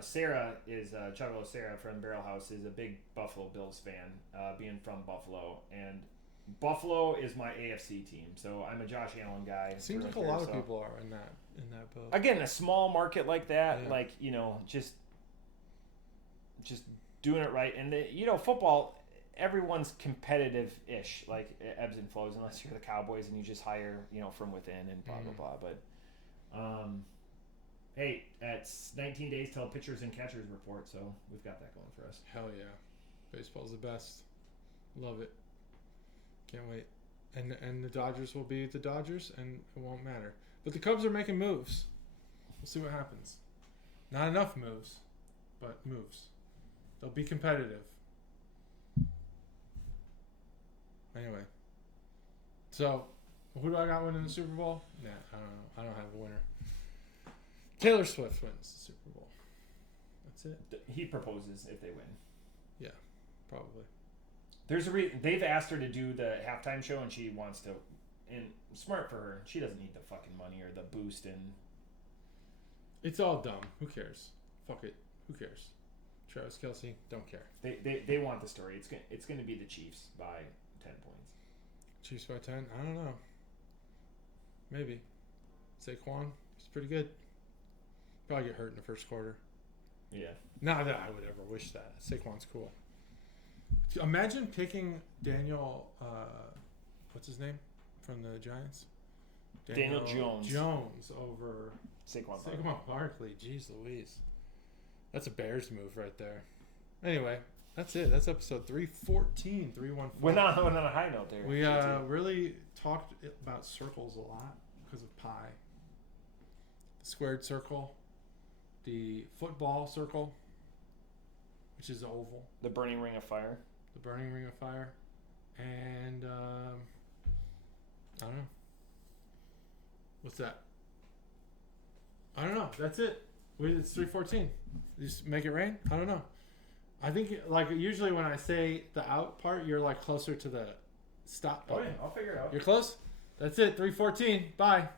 Sarah is Chuggalos Sarah from Barrel House is a big Buffalo Bills fan, being from Buffalo, and Buffalo is my AFC team, so I'm a Josh Allen guy. Seems like a lot of people are in that boat. Again, a small market like that, like just doing it right, and football. Everyone's competitive-ish, like it ebbs and flows, unless you're the Cowboys and you just hire, from within and blah blah blah. But, hey, it's 19 days till pitchers and catchers report, so we've got that going for us. Hell yeah, baseball's the best. Love it. Can't wait. And the Dodgers will be the Dodgers, and it won't matter. But the Cubs are making moves. We'll see what happens. Not enough moves, but moves. They'll be competitive. Anyway, so who do I got winning the Super Bowl? Nah, I don't know. I don't have a winner. Taylor Swift wins the Super Bowl. That's it. He proposes if they win. Yeah, probably. There's a reason they've asked her to do the halftime show, and she wants to. And smart for her. She doesn't need the fucking money or the boost. And it's all dumb. Who cares? Fuck it. Who cares? Travis Kelce, don't care. They want the story. It's gonna be the Chiefs by 10 points. Chiefs by 10? I don't know. Maybe. Saquon, he's pretty good. Probably get hurt in the first quarter. Yeah. Not that I would ever wish that. Saquon's cool. Imagine picking Daniel, what's his name from the Giants? Daniel Jones. Jones over Saquon Barkley. Jeez Louise. That's a Bears move right there. Anyway, that's it. That's episode 314, 314. Went on a high note there. We really talked about circles a lot because of pi. The squared circle, the football circle, which is the oval. The burning ring of fire. The burning ring of fire. And, I don't know. What's that? I don't know. That's it. It's 314. Just make it rain? I don't know. I think like usually when I say the out part, you're like closer to the stop button. Oh yeah, I'll figure it out. You're close? That's it. 3:14. Bye.